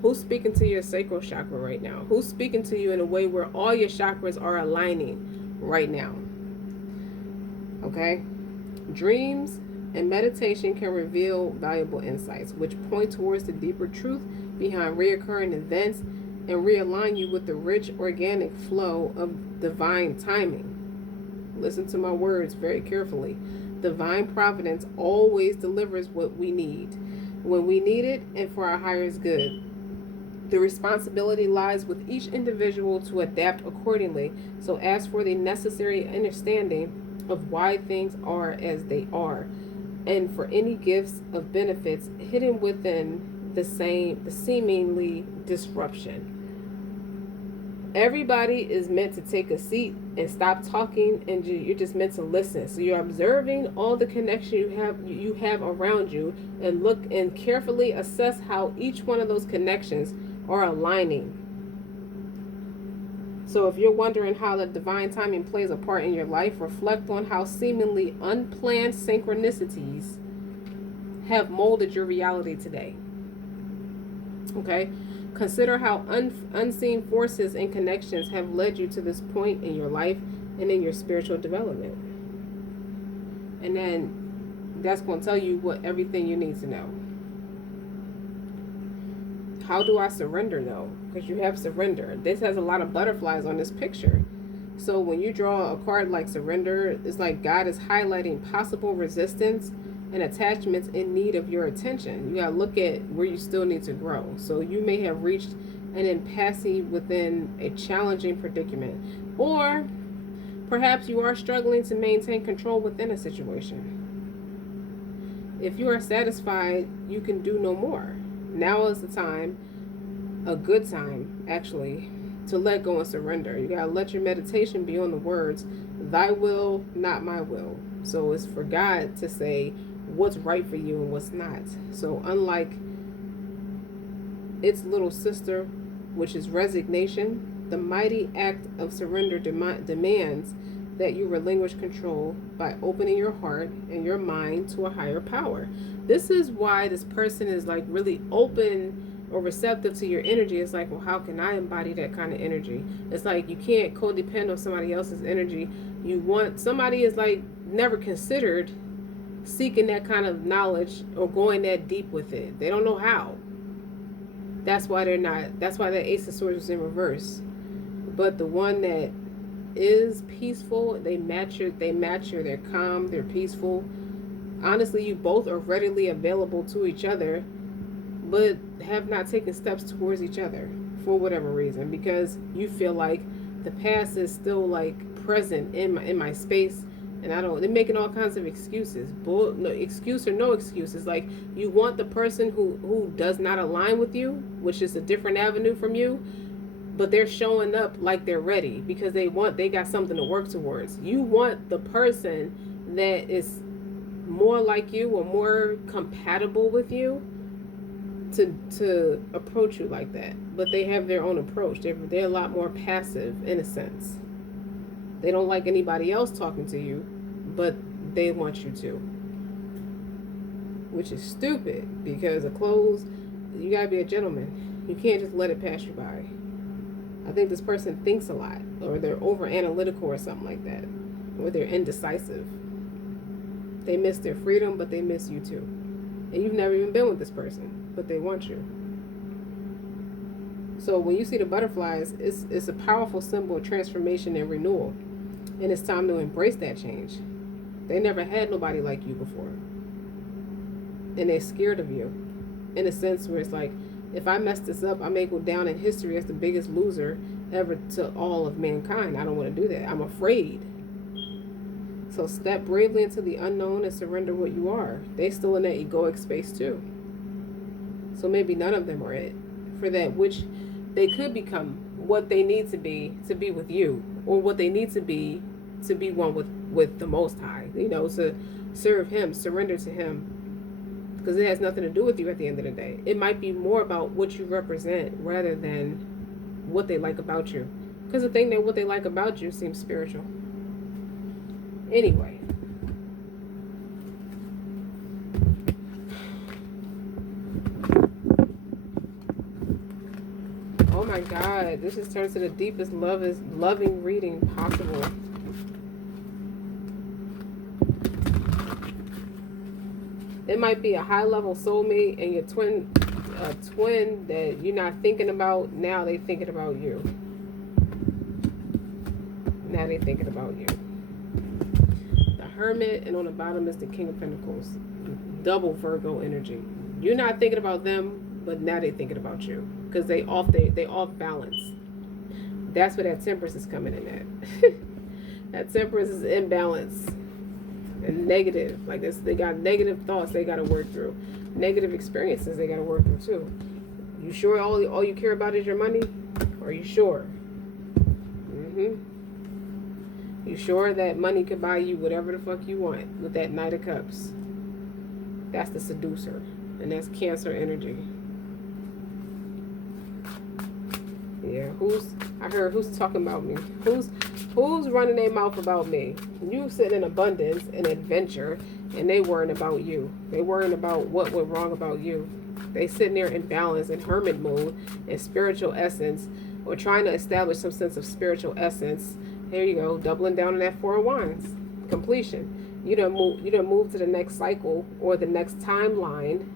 who's speaking to your sacral chakra right now? Who's speaking to you in a way where all your chakras are aligning right now? Okay? Dreams and meditation can reveal valuable insights, which point towards the deeper truth behind reoccurring events and realign you with the rich organic flow of divine timing. Listen to my words very carefully. Divine providence always delivers what we need, when we need it, and for our highest good. The responsibility lies with each individual to adapt accordingly. So ask for the necessary understanding of why things are as they are, and for any gifts of benefits hidden within the seemingly disruption. Everybody is meant to take a seat and stop talking, and you're just meant to listen. So you're observing all the connection you have around you, and look and carefully assess how each one of those connections are aligning. So if you're wondering how the divine timing plays a part in your life, reflect on how seemingly unplanned synchronicities have molded your reality today. Okay? Consider how unseen forces and connections have led you to this point in your life and in your spiritual development. And then that's going to tell you everything you need to know. How do I surrender, though? Because you have surrender. This has a lot of butterflies on this picture. So when you draw a card like surrender, it's like God is highlighting possible resistance and attachments in need of your attention. You got to look at where you still need to grow. So you may have reached an impasse within a challenging predicament. Or perhaps you are struggling to maintain control within a situation. If you are satisfied, you can do no more. Now is the time, a good time actually, to let go and surrender. You gotta let your meditation be on the words, thy will, not my will. So it's for God to say what's right for you and what's not. So unlike its little sister, which is resignation, the mighty act of surrender demands that you relinquish control by opening your heart and your mind to a higher power. This is why this person is like really open or receptive to your energy. It's like, well, how can I embody that kind of energy? It's like you can't codepend on somebody else's energy. You want somebody is like never considered seeking that kind of knowledge or going that deep with it. They don't know how. That's why they're not. That's why that Ace of Swords was in reverse. But the one that is peaceful, they match you, they're calm, they're peaceful. Honestly, you both are readily available to each other, but have not taken steps towards each other for whatever reason, because you feel like the past is still like present in my space, and they're making all kinds of excuses. No excuse or no excuses. Like, you want the person who does not align with you, which is a different avenue from you, but they're showing up like they're ready because they got something to work towards. You want the person that is more like you or more compatible with you to approach you like that. But they have their own approach. They're a lot more passive in a sense. They don't like anybody else talking to you, but they want you to. Which is stupid, because you gotta be a gentleman. You can't just let it pass you by. I think this person thinks a lot, or they're over analytical or something like that, or they're indecisive. They miss their freedom, but they miss you too. And you've never even been with this person, but they want you. So when you see the butterflies, it's a powerful symbol of transformation and renewal. And it's time to embrace that change. They never had nobody like you before. And they're scared of you. In a sense where it's like, if I mess this up, I may go down in history as the biggest loser ever to all of mankind. I don't want to do that. I'm afraid. So step bravely into the unknown and surrender what you are. They still in that egoic space too. So maybe none of them are it for that which they could become, what they need to be with you, or what they need to be one with the Most High. To serve Him, surrender to Him. Because it has nothing to do with you at the end of the day. It might be more about what you represent rather than what they like about you. Because the thing that what they like about you seems spiritual. Anyway. Oh my God. This just turns to the deepest loving reading possible. It might be a high-level soulmate and your twin that you're not thinking about. Now they thinking about you. Now they thinking about you. The Hermit, and on the bottom is the King of Pentacles. Double Virgo energy. You're not thinking about them, but now they thinking about you because they off balance. That's where that Temperance is coming in at. That Temperance is imbalance. And negative, like this, they got negative thoughts they got to work through, negative experiences they got to work through too. You sure all you care about is your money? Are you sure? You sure that money could buy you whatever the fuck you want with that Knight of Cups? That's the seducer. And that's Cancer energy. Yeah, who's talking about me? Who's running their mouth about me? You sit in abundance and adventure, and they worrying about you. They worrying about what went wrong about you. They sitting there in balance, in hermit mode, in spiritual essence, or trying to establish some sense of spiritual essence. Here you go, doubling down on that Four of Wands. Completion. You done move to the next cycle or the next timeline.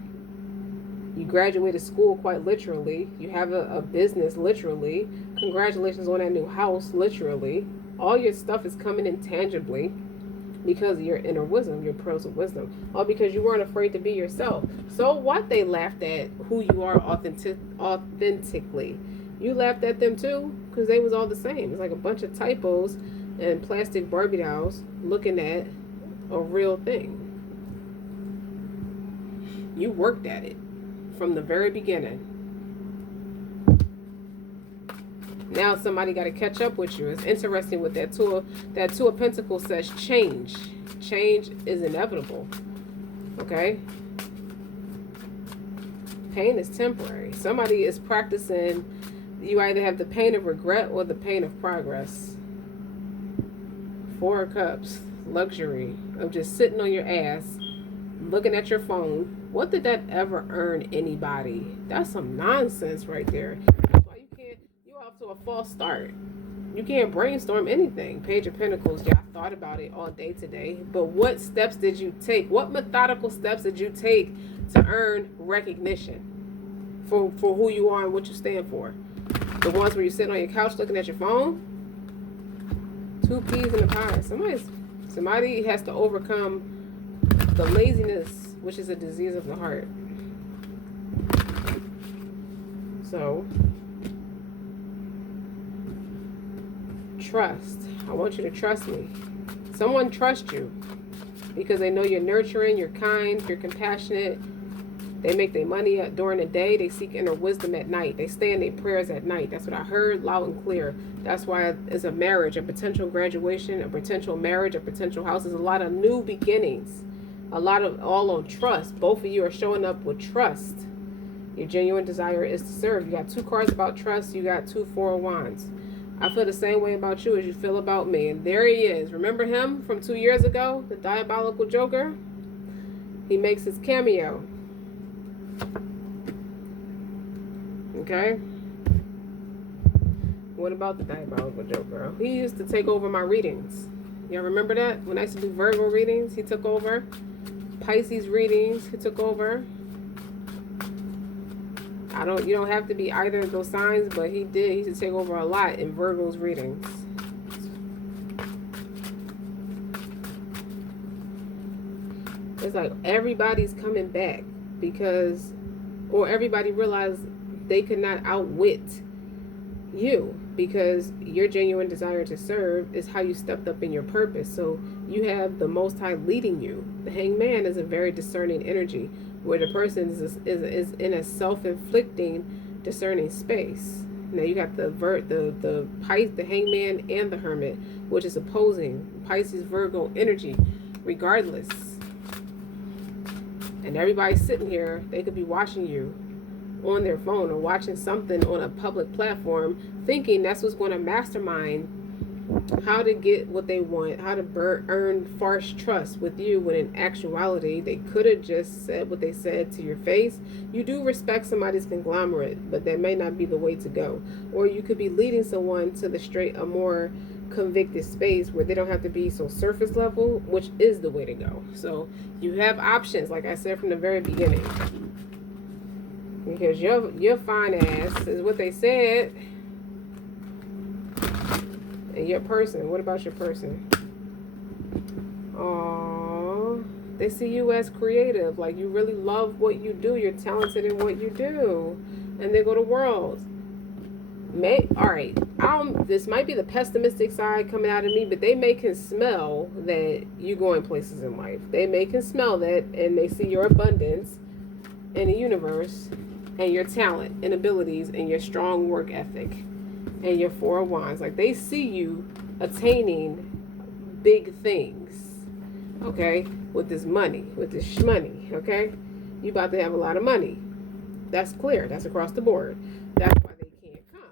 You graduated school quite literally. You have a business literally. Congratulations on that new house literally. All your stuff is coming in tangibly because of your inner wisdom, your pearls of wisdom. All because you weren't afraid to be yourself. So what? They laughed at who you are authentically. You laughed at them too because they was all the same. It's like a bunch of typos and plastic Barbie dolls looking at a real thing. You worked at it from the very beginning. Now somebody got to catch up with you. It's interesting with that two of Pentacles says change. Change is inevitable. Okay? Pain is temporary. Somebody is practicing. You either have the pain of regret or the pain of progress. Four of Cups. Luxury of just sitting on your ass, looking at your phone. What did that ever earn anybody? That's some nonsense right there. That's why you're off to a false start. You can't brainstorm anything. Page of Pentacles, yeah, I thought about it all day today. But what steps did you take? What methodical steps did you take to earn recognition for who you are and what you stand for? The ones where you're sitting on your couch looking at your phone? Two peas in a pie. Somebody has to overcome the laziness, which is a disease of the heart. So, trust. I want you to trust me. Someone trusts you because they know you're nurturing, you're kind, you're compassionate. They make their money up during the day. They seek inner wisdom at night. They stay in their prayers at night. That's what I heard loud and clear. That's why it's a marriage, a potential graduation, a potential marriage, a potential house. There's a lot of new beginnings. A lot of all on trust. Both of you are showing up with trust. Your genuine desire is to serve. You got two cards about trust. You got two Four of Wands. I feel the same way about you as you feel about me. And there he is. Remember him from 2 years ago? The diabolical Joker? He makes his cameo. Okay? What about the diabolical Joker? He used to take over my readings. Y'all remember that? When I used to do Virgo readings, he took over. Pisces readings, he took over. You don't have to be either of those signs, but he did. He used to take over a lot in Virgo's readings. It's like everybody's coming back because, or everybody realized they could not outwit you because your genuine desire to serve is how you stepped up in your purpose. So you have the Most High leading you. The Hanged Man is a very discerning energy where the person is in a self-inflicting discerning space. Now you got the Hanged Man and the Hermit, which is opposing Pisces Virgo energy regardless. And everybody's sitting here, they could be watching you on their phone or watching something on a public platform thinking that's what's going to mastermind how to get what they want, how to earn false trust with you, when in actuality they could have just said what they said to your face. You do respect somebody's conglomerate, but that may not be the way to go. Or you could be leading someone to a more convicted space where they don't have to be so surface level, which is the way to go. So you have options, like I said from the very beginning. Because your fine ass is what they said. And your person, what about your person? Aww, they see you as creative, like you really love what you do, you're talented in what you do. And they go to Worlds. Alright, this might be the pessimistic side coming out of me, but they can smell that you going places in life. They can smell that, and they see your abundance in the universe and your talent and abilities and your strong work ethic. and your Four of Wands. Like, they see you attaining big things, okay, with this money, with this shmoney, okay? You about to have a lot of money. That's clear. That's across the board. That's why they can't come.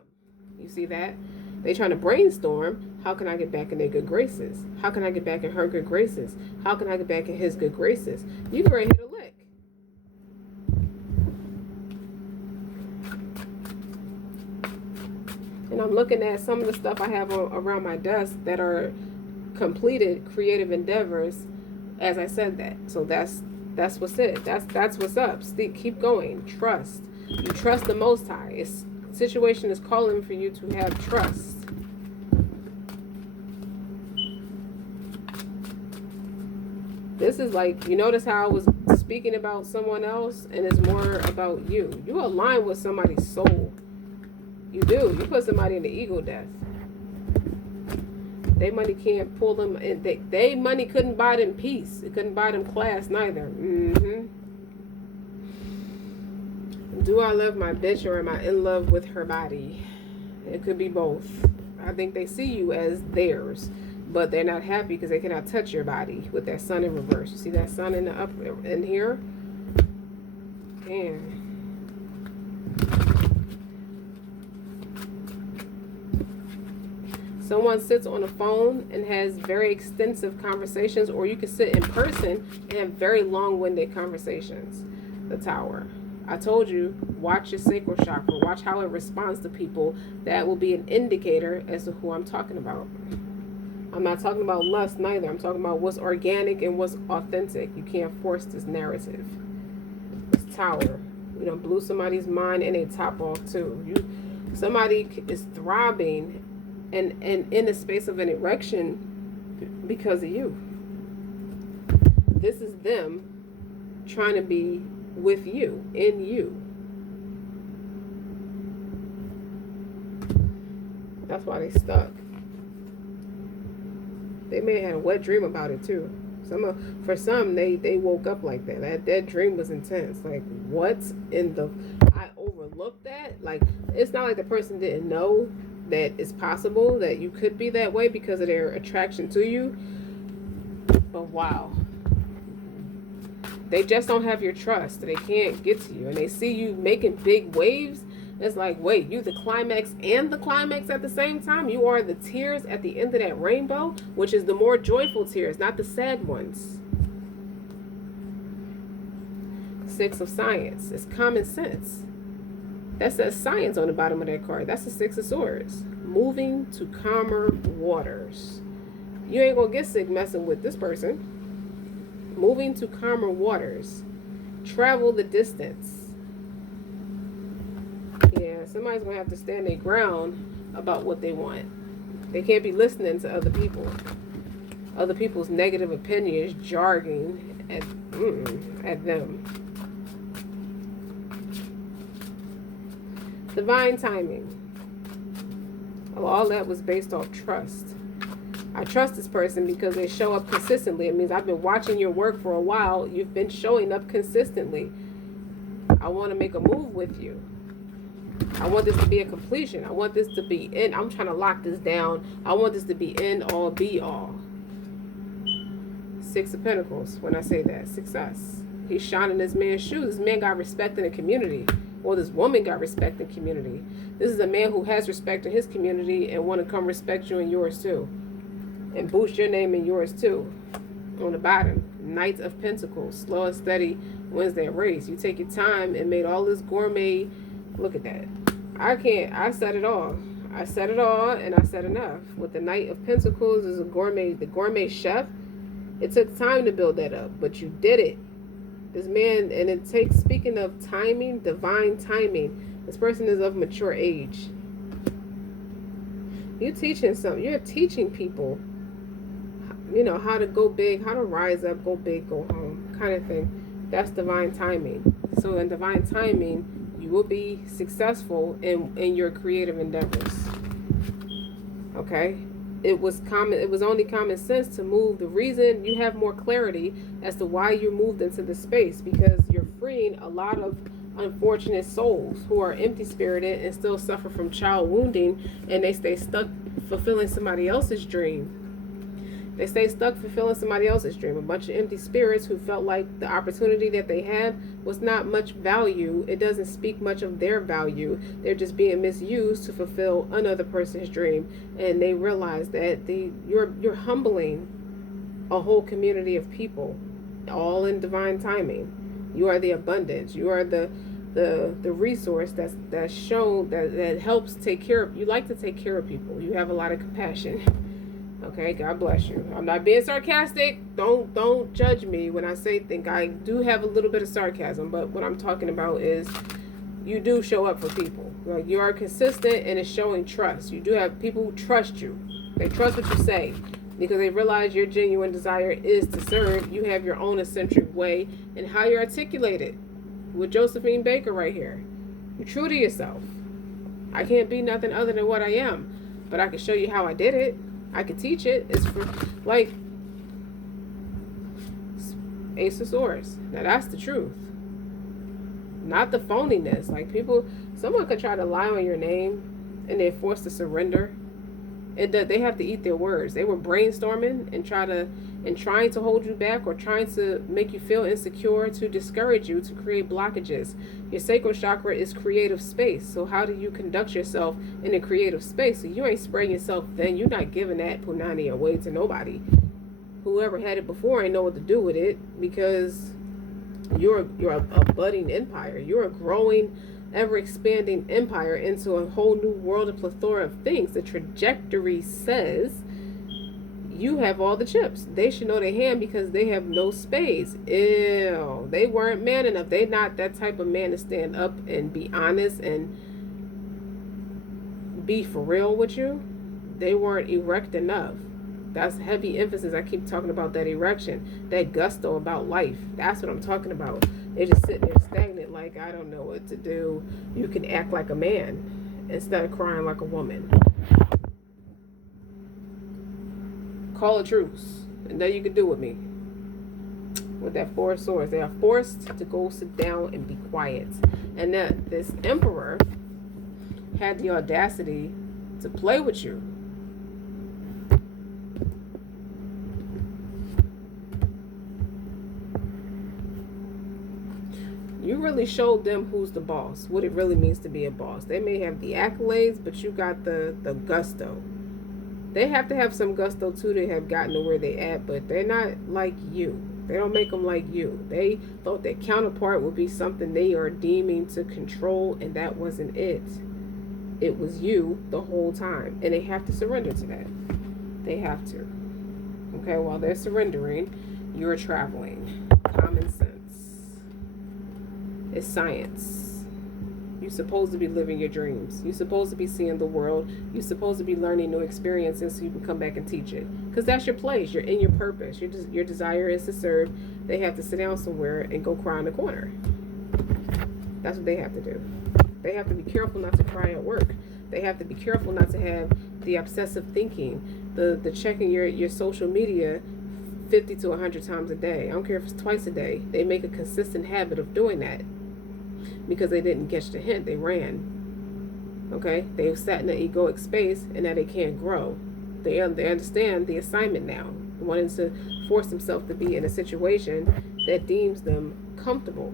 You see that? They trying to brainstorm, how can I get back in their good graces? How can I get back in her good graces? How can I get back in his good graces? You can already hit a lick. And I'm looking at some of the stuff I have around my desk that are completed creative endeavors as I said that. So that's what's it. That's what's up. Keep going. Trust. You trust the Most High. It's situation is calling for you to have trust. This is like, you notice how I was speaking about someone else and it's more about you. You align with somebody's soul. You do. You put somebody in the ego death. They money can't pull them in. They money couldn't buy them peace. It couldn't buy them class neither. Do I love my bitch or am I in love with her body? It could be both. I think they see you as theirs, but they're not happy because they cannot touch your body with that sun in reverse. You see that sun in the up in here? Damn. Someone sits on a phone and has very extensive conversations, or you can sit in person and have very long-winded conversations. The Tower. I told you, watch your sacral chakra. Watch how it responds to people. That will be an indicator as to who I'm talking about. I'm not talking about lust neither. I'm talking about what's organic and what's authentic. You can't force this narrative. This Tower. You know, blew somebody's mind and they top off too. Somebody is throbbing and in the space of an erection because of you. This is them trying to be with you, in you. That's why they stuck. They may have had a wet dream about it too. For some, they woke up like that. That dream was intense. Like, what's in the... I overlooked that. Like, it's not like the person didn't know that it's possible that you could be that way because of their attraction to you. But wow. They just don't have your trust. They can't get to you. And they see you making big waves. It's like, wait, you the climax and the climax at the same time? You are the tears at the end of that rainbow, which is the more joyful tears, not the sad ones. Six of Science. It's common sense. That says science on the bottom of that card. That's the Six of Swords. Moving to calmer waters. You ain't gonna get sick messing with this person. Moving to calmer waters. Travel the distance. Yeah, somebody's gonna have to stand their ground about what they want. They can't be listening to other people. Other people's negative opinions jarging at them. Divine timing. All that was based off trust. I trust this person because they show up consistently. It means I've been watching your work for a while. You've been showing up consistently. I want to make a move with you. I want this to be a completion. I want this to be in. I'm trying to lock this down. I want this to be end all be all. Six of Pentacles. When I say that, success. He's shining this man's shoes. This man got respect in the community. Well, this woman got respect in community. This is a man who has respect in his community and want to come respect you in yours too. And boost your name in yours too. On the bottom, Knight of Pentacles. Slow and steady wins that race. You take your time and made all this gourmet. Look at that. I said it all. I said it all and I said enough. With the Knight of Pentacles is the gourmet chef. It took time to build that up, but you did it. This man, and it takes, speaking of timing, divine timing, this person is of mature age. You're teaching something. You're teaching people, you know, how to go big, how to rise up, go big, go home, kind of thing. That's divine timing. So in divine timing, you will be successful in your creative endeavors. Okay? It was only common sense to move. The reason you have more clarity as to why you moved into the space, because you're freeing a lot of unfortunate souls who are empty spirited and still suffer from child wounding, and they stay stuck fulfilling somebody else's dream. They stay stuck fulfilling somebody else's dream. A bunch of empty spirits who felt like the opportunity that they had was not much value. It doesn't speak much of their value. They're just being misused to fulfill another person's dream. And they realize that you're humbling a whole community of people, all in divine timing. You are the abundance. You are the resource that's shown that helps take care of. You like to take care of people. You have a lot of compassion. Okay, God bless you. I'm not being sarcastic. Don't judge me when I say think. I do have a little bit of sarcasm, but what I'm talking about is you do show up for people. Like, you are consistent, and it's showing trust. You do have people who trust you. They trust what you say because they realize your genuine desire is to serve. You have your own eccentric way and how you articulate it. With Josephine Baker right here. You're true to yourself. I can't be nothing other than what I am, but I can show you how I did it. I could teach it. It's for, like, Ace of Swords. Now that's the truth. Not the phoniness. Like, someone could try to lie on your name and they're forced to surrender. They have to eat their words. They were brainstorming and trying to hold you back or trying to make you feel insecure, to discourage you, to create blockages. Your sacral chakra is creative space. So how do you conduct yourself in a creative space? So you ain't spraying yourself then. You're not giving that punani away to nobody. Whoever had it before ain't know what to do with it, because you're a budding empire. You're a growing, ever-expanding empire into a whole new world, of plethora of things. The trajectory says you have all the chips. They should know their hand because they have no spades. Ew. They weren't man enough. They're not that type of man to stand up and be honest and be for real with you. They weren't erect enough. That's heavy emphasis. I keep talking about that erection, that gusto about life. That's what I'm talking about. They're just sitting there stagnant, like, I don't know what to do. You can act like a man instead of crying like a woman. Call a truce, and then you can do with me. With that Four of Swords, they are forced to go sit down and be quiet. And that this emperor had the audacity to play with you. You really showed them who's the boss, what it really means to be a boss. They may have the accolades, but you got the gusto. They have to have some gusto too to have gotten to where they at, but they're not like you. They don't make them like you. They thought their counterpart would be something they are deeming to control, and that wasn't it. It was you the whole time, and they have to surrender to that. They have to. Okay, while they're surrendering, you're traveling. Common sense. It's science. You're supposed to be living your dreams. You're supposed to be seeing the world. You're supposed to be learning new experiences so you can come back and teach it. Because that's your place. You're in your purpose. Your desire is to serve. They have to sit down somewhere and go cry in the corner. That's what they have to do. They have to be careful not to cry at work. They have to be careful not to have the obsessive thinking, the checking your social media 50 to 100 times a day. I don't care if it's twice a day. They make a consistent habit of doing that. Because they didn't catch the hint, they ran. Okay, they've sat in an egoic space, and now they can't grow. They understand the assignment now, wanting to force themselves to be in a situation that deems them comfortable.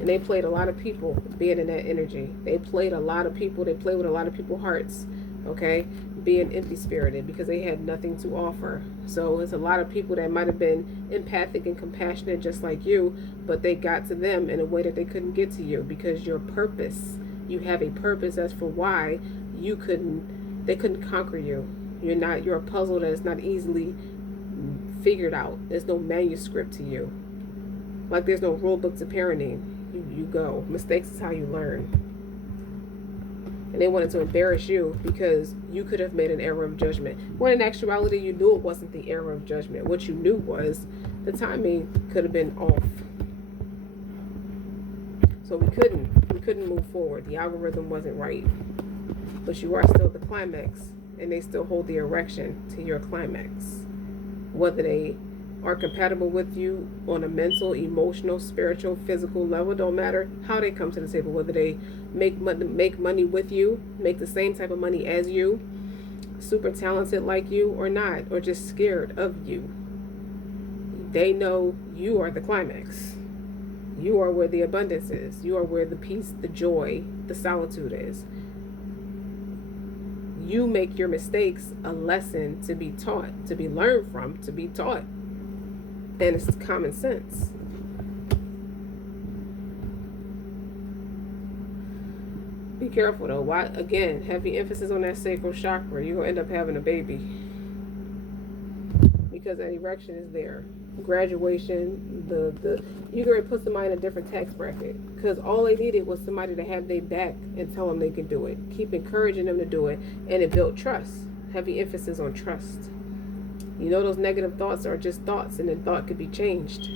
And they played a lot of people being in that energy. They played a lot of people. They played with a lot of people's hearts. Okay, being empty spirited because they had nothing to offer. So it's a lot of people that might have been empathic and compassionate just like you, but they got to them in a way that they couldn't get to you because your purpose, you have a purpose as for why they couldn't conquer you. You're a puzzle that is not easily figured out. There's no manuscript to you. Like there's no rule book to parenting. You go. Mistakes is how you learn. And they wanted to embarrass you because you could have made an error of judgment. When in actuality, you knew it wasn't the error of judgment. What you knew was the timing could have been off. So we couldn't move forward. The algorithm wasn't right. But you are still the climax, and they still hold the erection to your climax. Whether they are compatible with you on a mental, emotional, spiritual, physical level. Don't matter how they come to the table, whether they make money with you, make the same type of money as you, super talented like you or not, or just scared of you. They know you are the climax. You are where the abundance is. You are where the peace, the joy, the solitude is. You make your mistakes a lesson to be taught, to be learned from, to be taught. And it's common sense. Be careful though. Why, again, heavy emphasis on that sacral chakra. You're going to end up having a baby. Because that erection is there. Graduation, you're going to put somebody in a different tax bracket. Because all they needed was somebody to have their back and tell them they can do it. Keep encouraging them to do it. And it built trust. Heavy emphasis on trust. You know those negative thoughts are just thoughts, and then thought could be changed.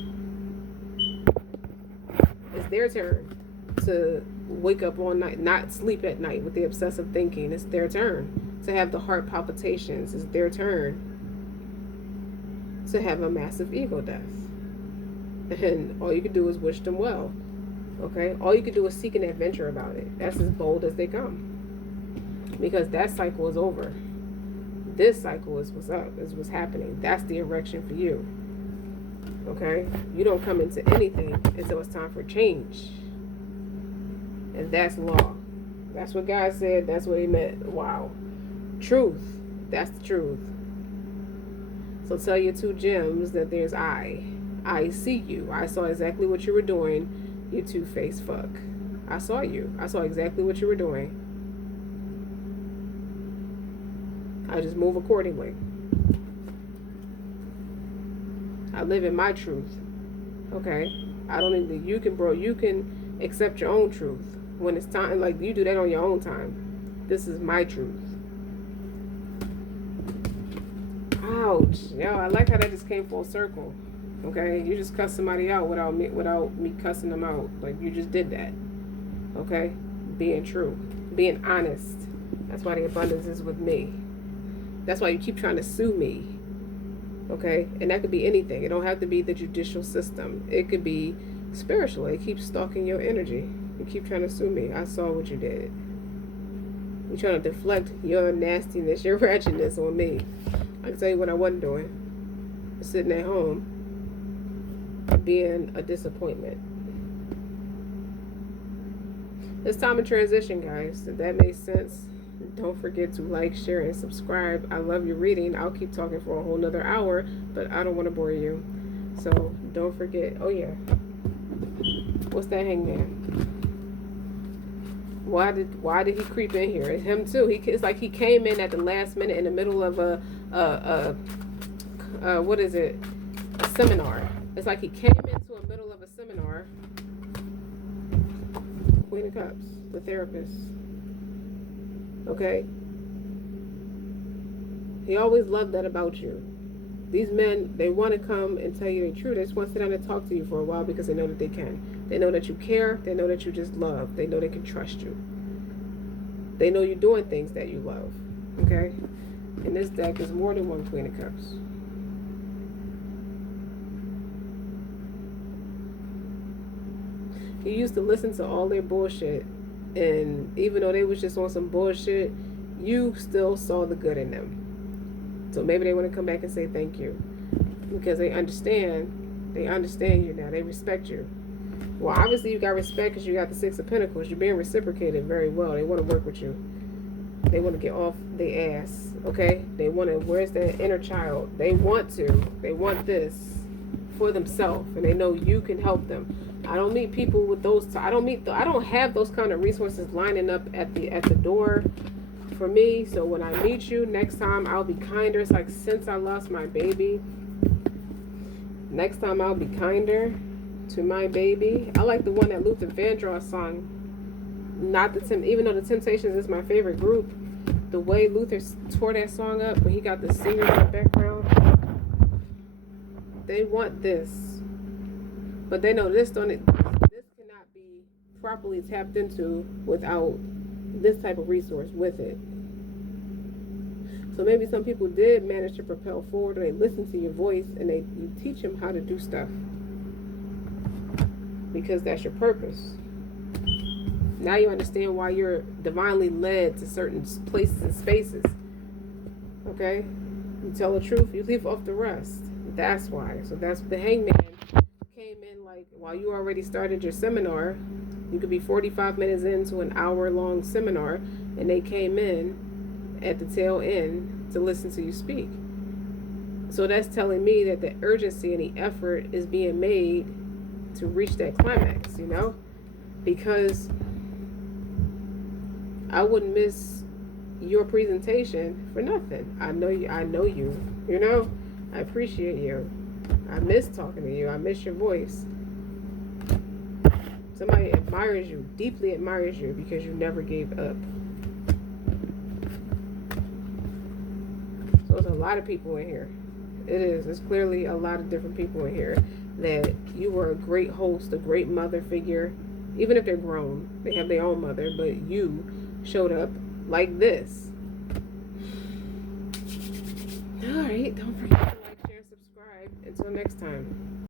It's their turn to wake up all night, not sleep at night with the obsessive thinking. It's their turn to have the heart palpitations. It's their turn to have a massive ego death. And all you can do is wish them well. Okay? All you can do is seek an adventure about it. That's as bold as they come. Because that cycle is over. This cycle is what's up, is what's happening. That's the erection for you. Okay? You don't come into anything until it's time for change. And that's law. That's what God said. That's what he meant. Wow. Truth. That's the truth. So tell your two gems that there's I. I see you. I saw exactly what you were doing. You two-faced fuck. I saw you. I saw exactly what you were doing. I just move accordingly. I live in my truth. Okay? I don't need you can accept your own truth. When it's time, like you do that on your own time. This is my truth. Ouch. Yo, I like how that just came full circle. Okay? You just cuss somebody out without me cussing them out. Like you just did that. Okay? Being true. Being honest. That's why the abundance is with me. That's why you keep trying to sue me. Okay? And that could be anything. It don't have to be the judicial system. It could be spiritual. It keeps stalking your energy. You keep trying to sue me. I saw what you did. You're trying to deflect your nastiness, your wretchedness on me. I can tell you what I wasn't doing. Sitting at home, being a disappointment. It's time to transition, guys. If that makes sense, don't forget to like, share, and subscribe. I love your reading. I'll keep talking for a whole nother hour, but I don't want to bore you. So don't forget. Oh yeah. What's that hangman? Why did he creep in here? It's him too. It's like he came in at the last minute in the middle of a what is it? A seminar. It's like he came into the middle of a seminar. Queen of Cups, the therapist. Okay? He always loved that about you. These men, they want to come and tell you the truth. They just want to sit down and talk to you for a while because they know that they can. They know that you care. They know that you just love. They know they can trust you. They know you're doing things that you love. Okay? In this deck is more than one Queen of Cups. You used to listen to all their bullshit, and even though they was just on some bullshit, you still saw the good in them. So maybe they want to come back and say thank you, because they understand you now. They respect you. Well, obviously you got respect because you got the Six of Pentacles. You're being reciprocated very well. They want to work with you. They want to get off their ass. Okay? They want to, where's that inner child? They want this for themselves, and they know you can help them. I don't meet people with those. I don't have those kind of resources lining up at the door for me. So when I meet you next time, I'll be kinder. It's like since I lost my baby, next time I'll be kinder to my baby. I like the one that Luther Vandross sung. Even though the Temptations is my favorite group, the way Luther tore that song up when he got the singers in the background, they want this, but they know this cannot be properly tapped into without this type of resource with it. So maybe some people did manage to propel forward, or they listen to your voice and you teach them how to do stuff because that's your purpose. Now you understand why you're divinely led to certain places and spaces. Okay? You tell the truth, you leave off the rest. That's why. So that's the hangman came in like while you already started your seminar. You could be 45 minutes into an hour-long seminar, and they came in at the tail end to listen to you speak. So that's telling me that the urgency and the effort is being made to reach that climax, you know? Because I wouldn't miss your presentation for nothing. I know you, you know? I appreciate you. I miss talking to you. I miss your voice. Somebody admires you, deeply admires you, because you never gave up. So there's a lot of people in here. It is. There's clearly a lot of different people in here that you were a great host, a great mother figure. Even if they're grown, they have their own mother, but you showed up like this. All right. Don't forget to like, share, and subscribe. Until next time.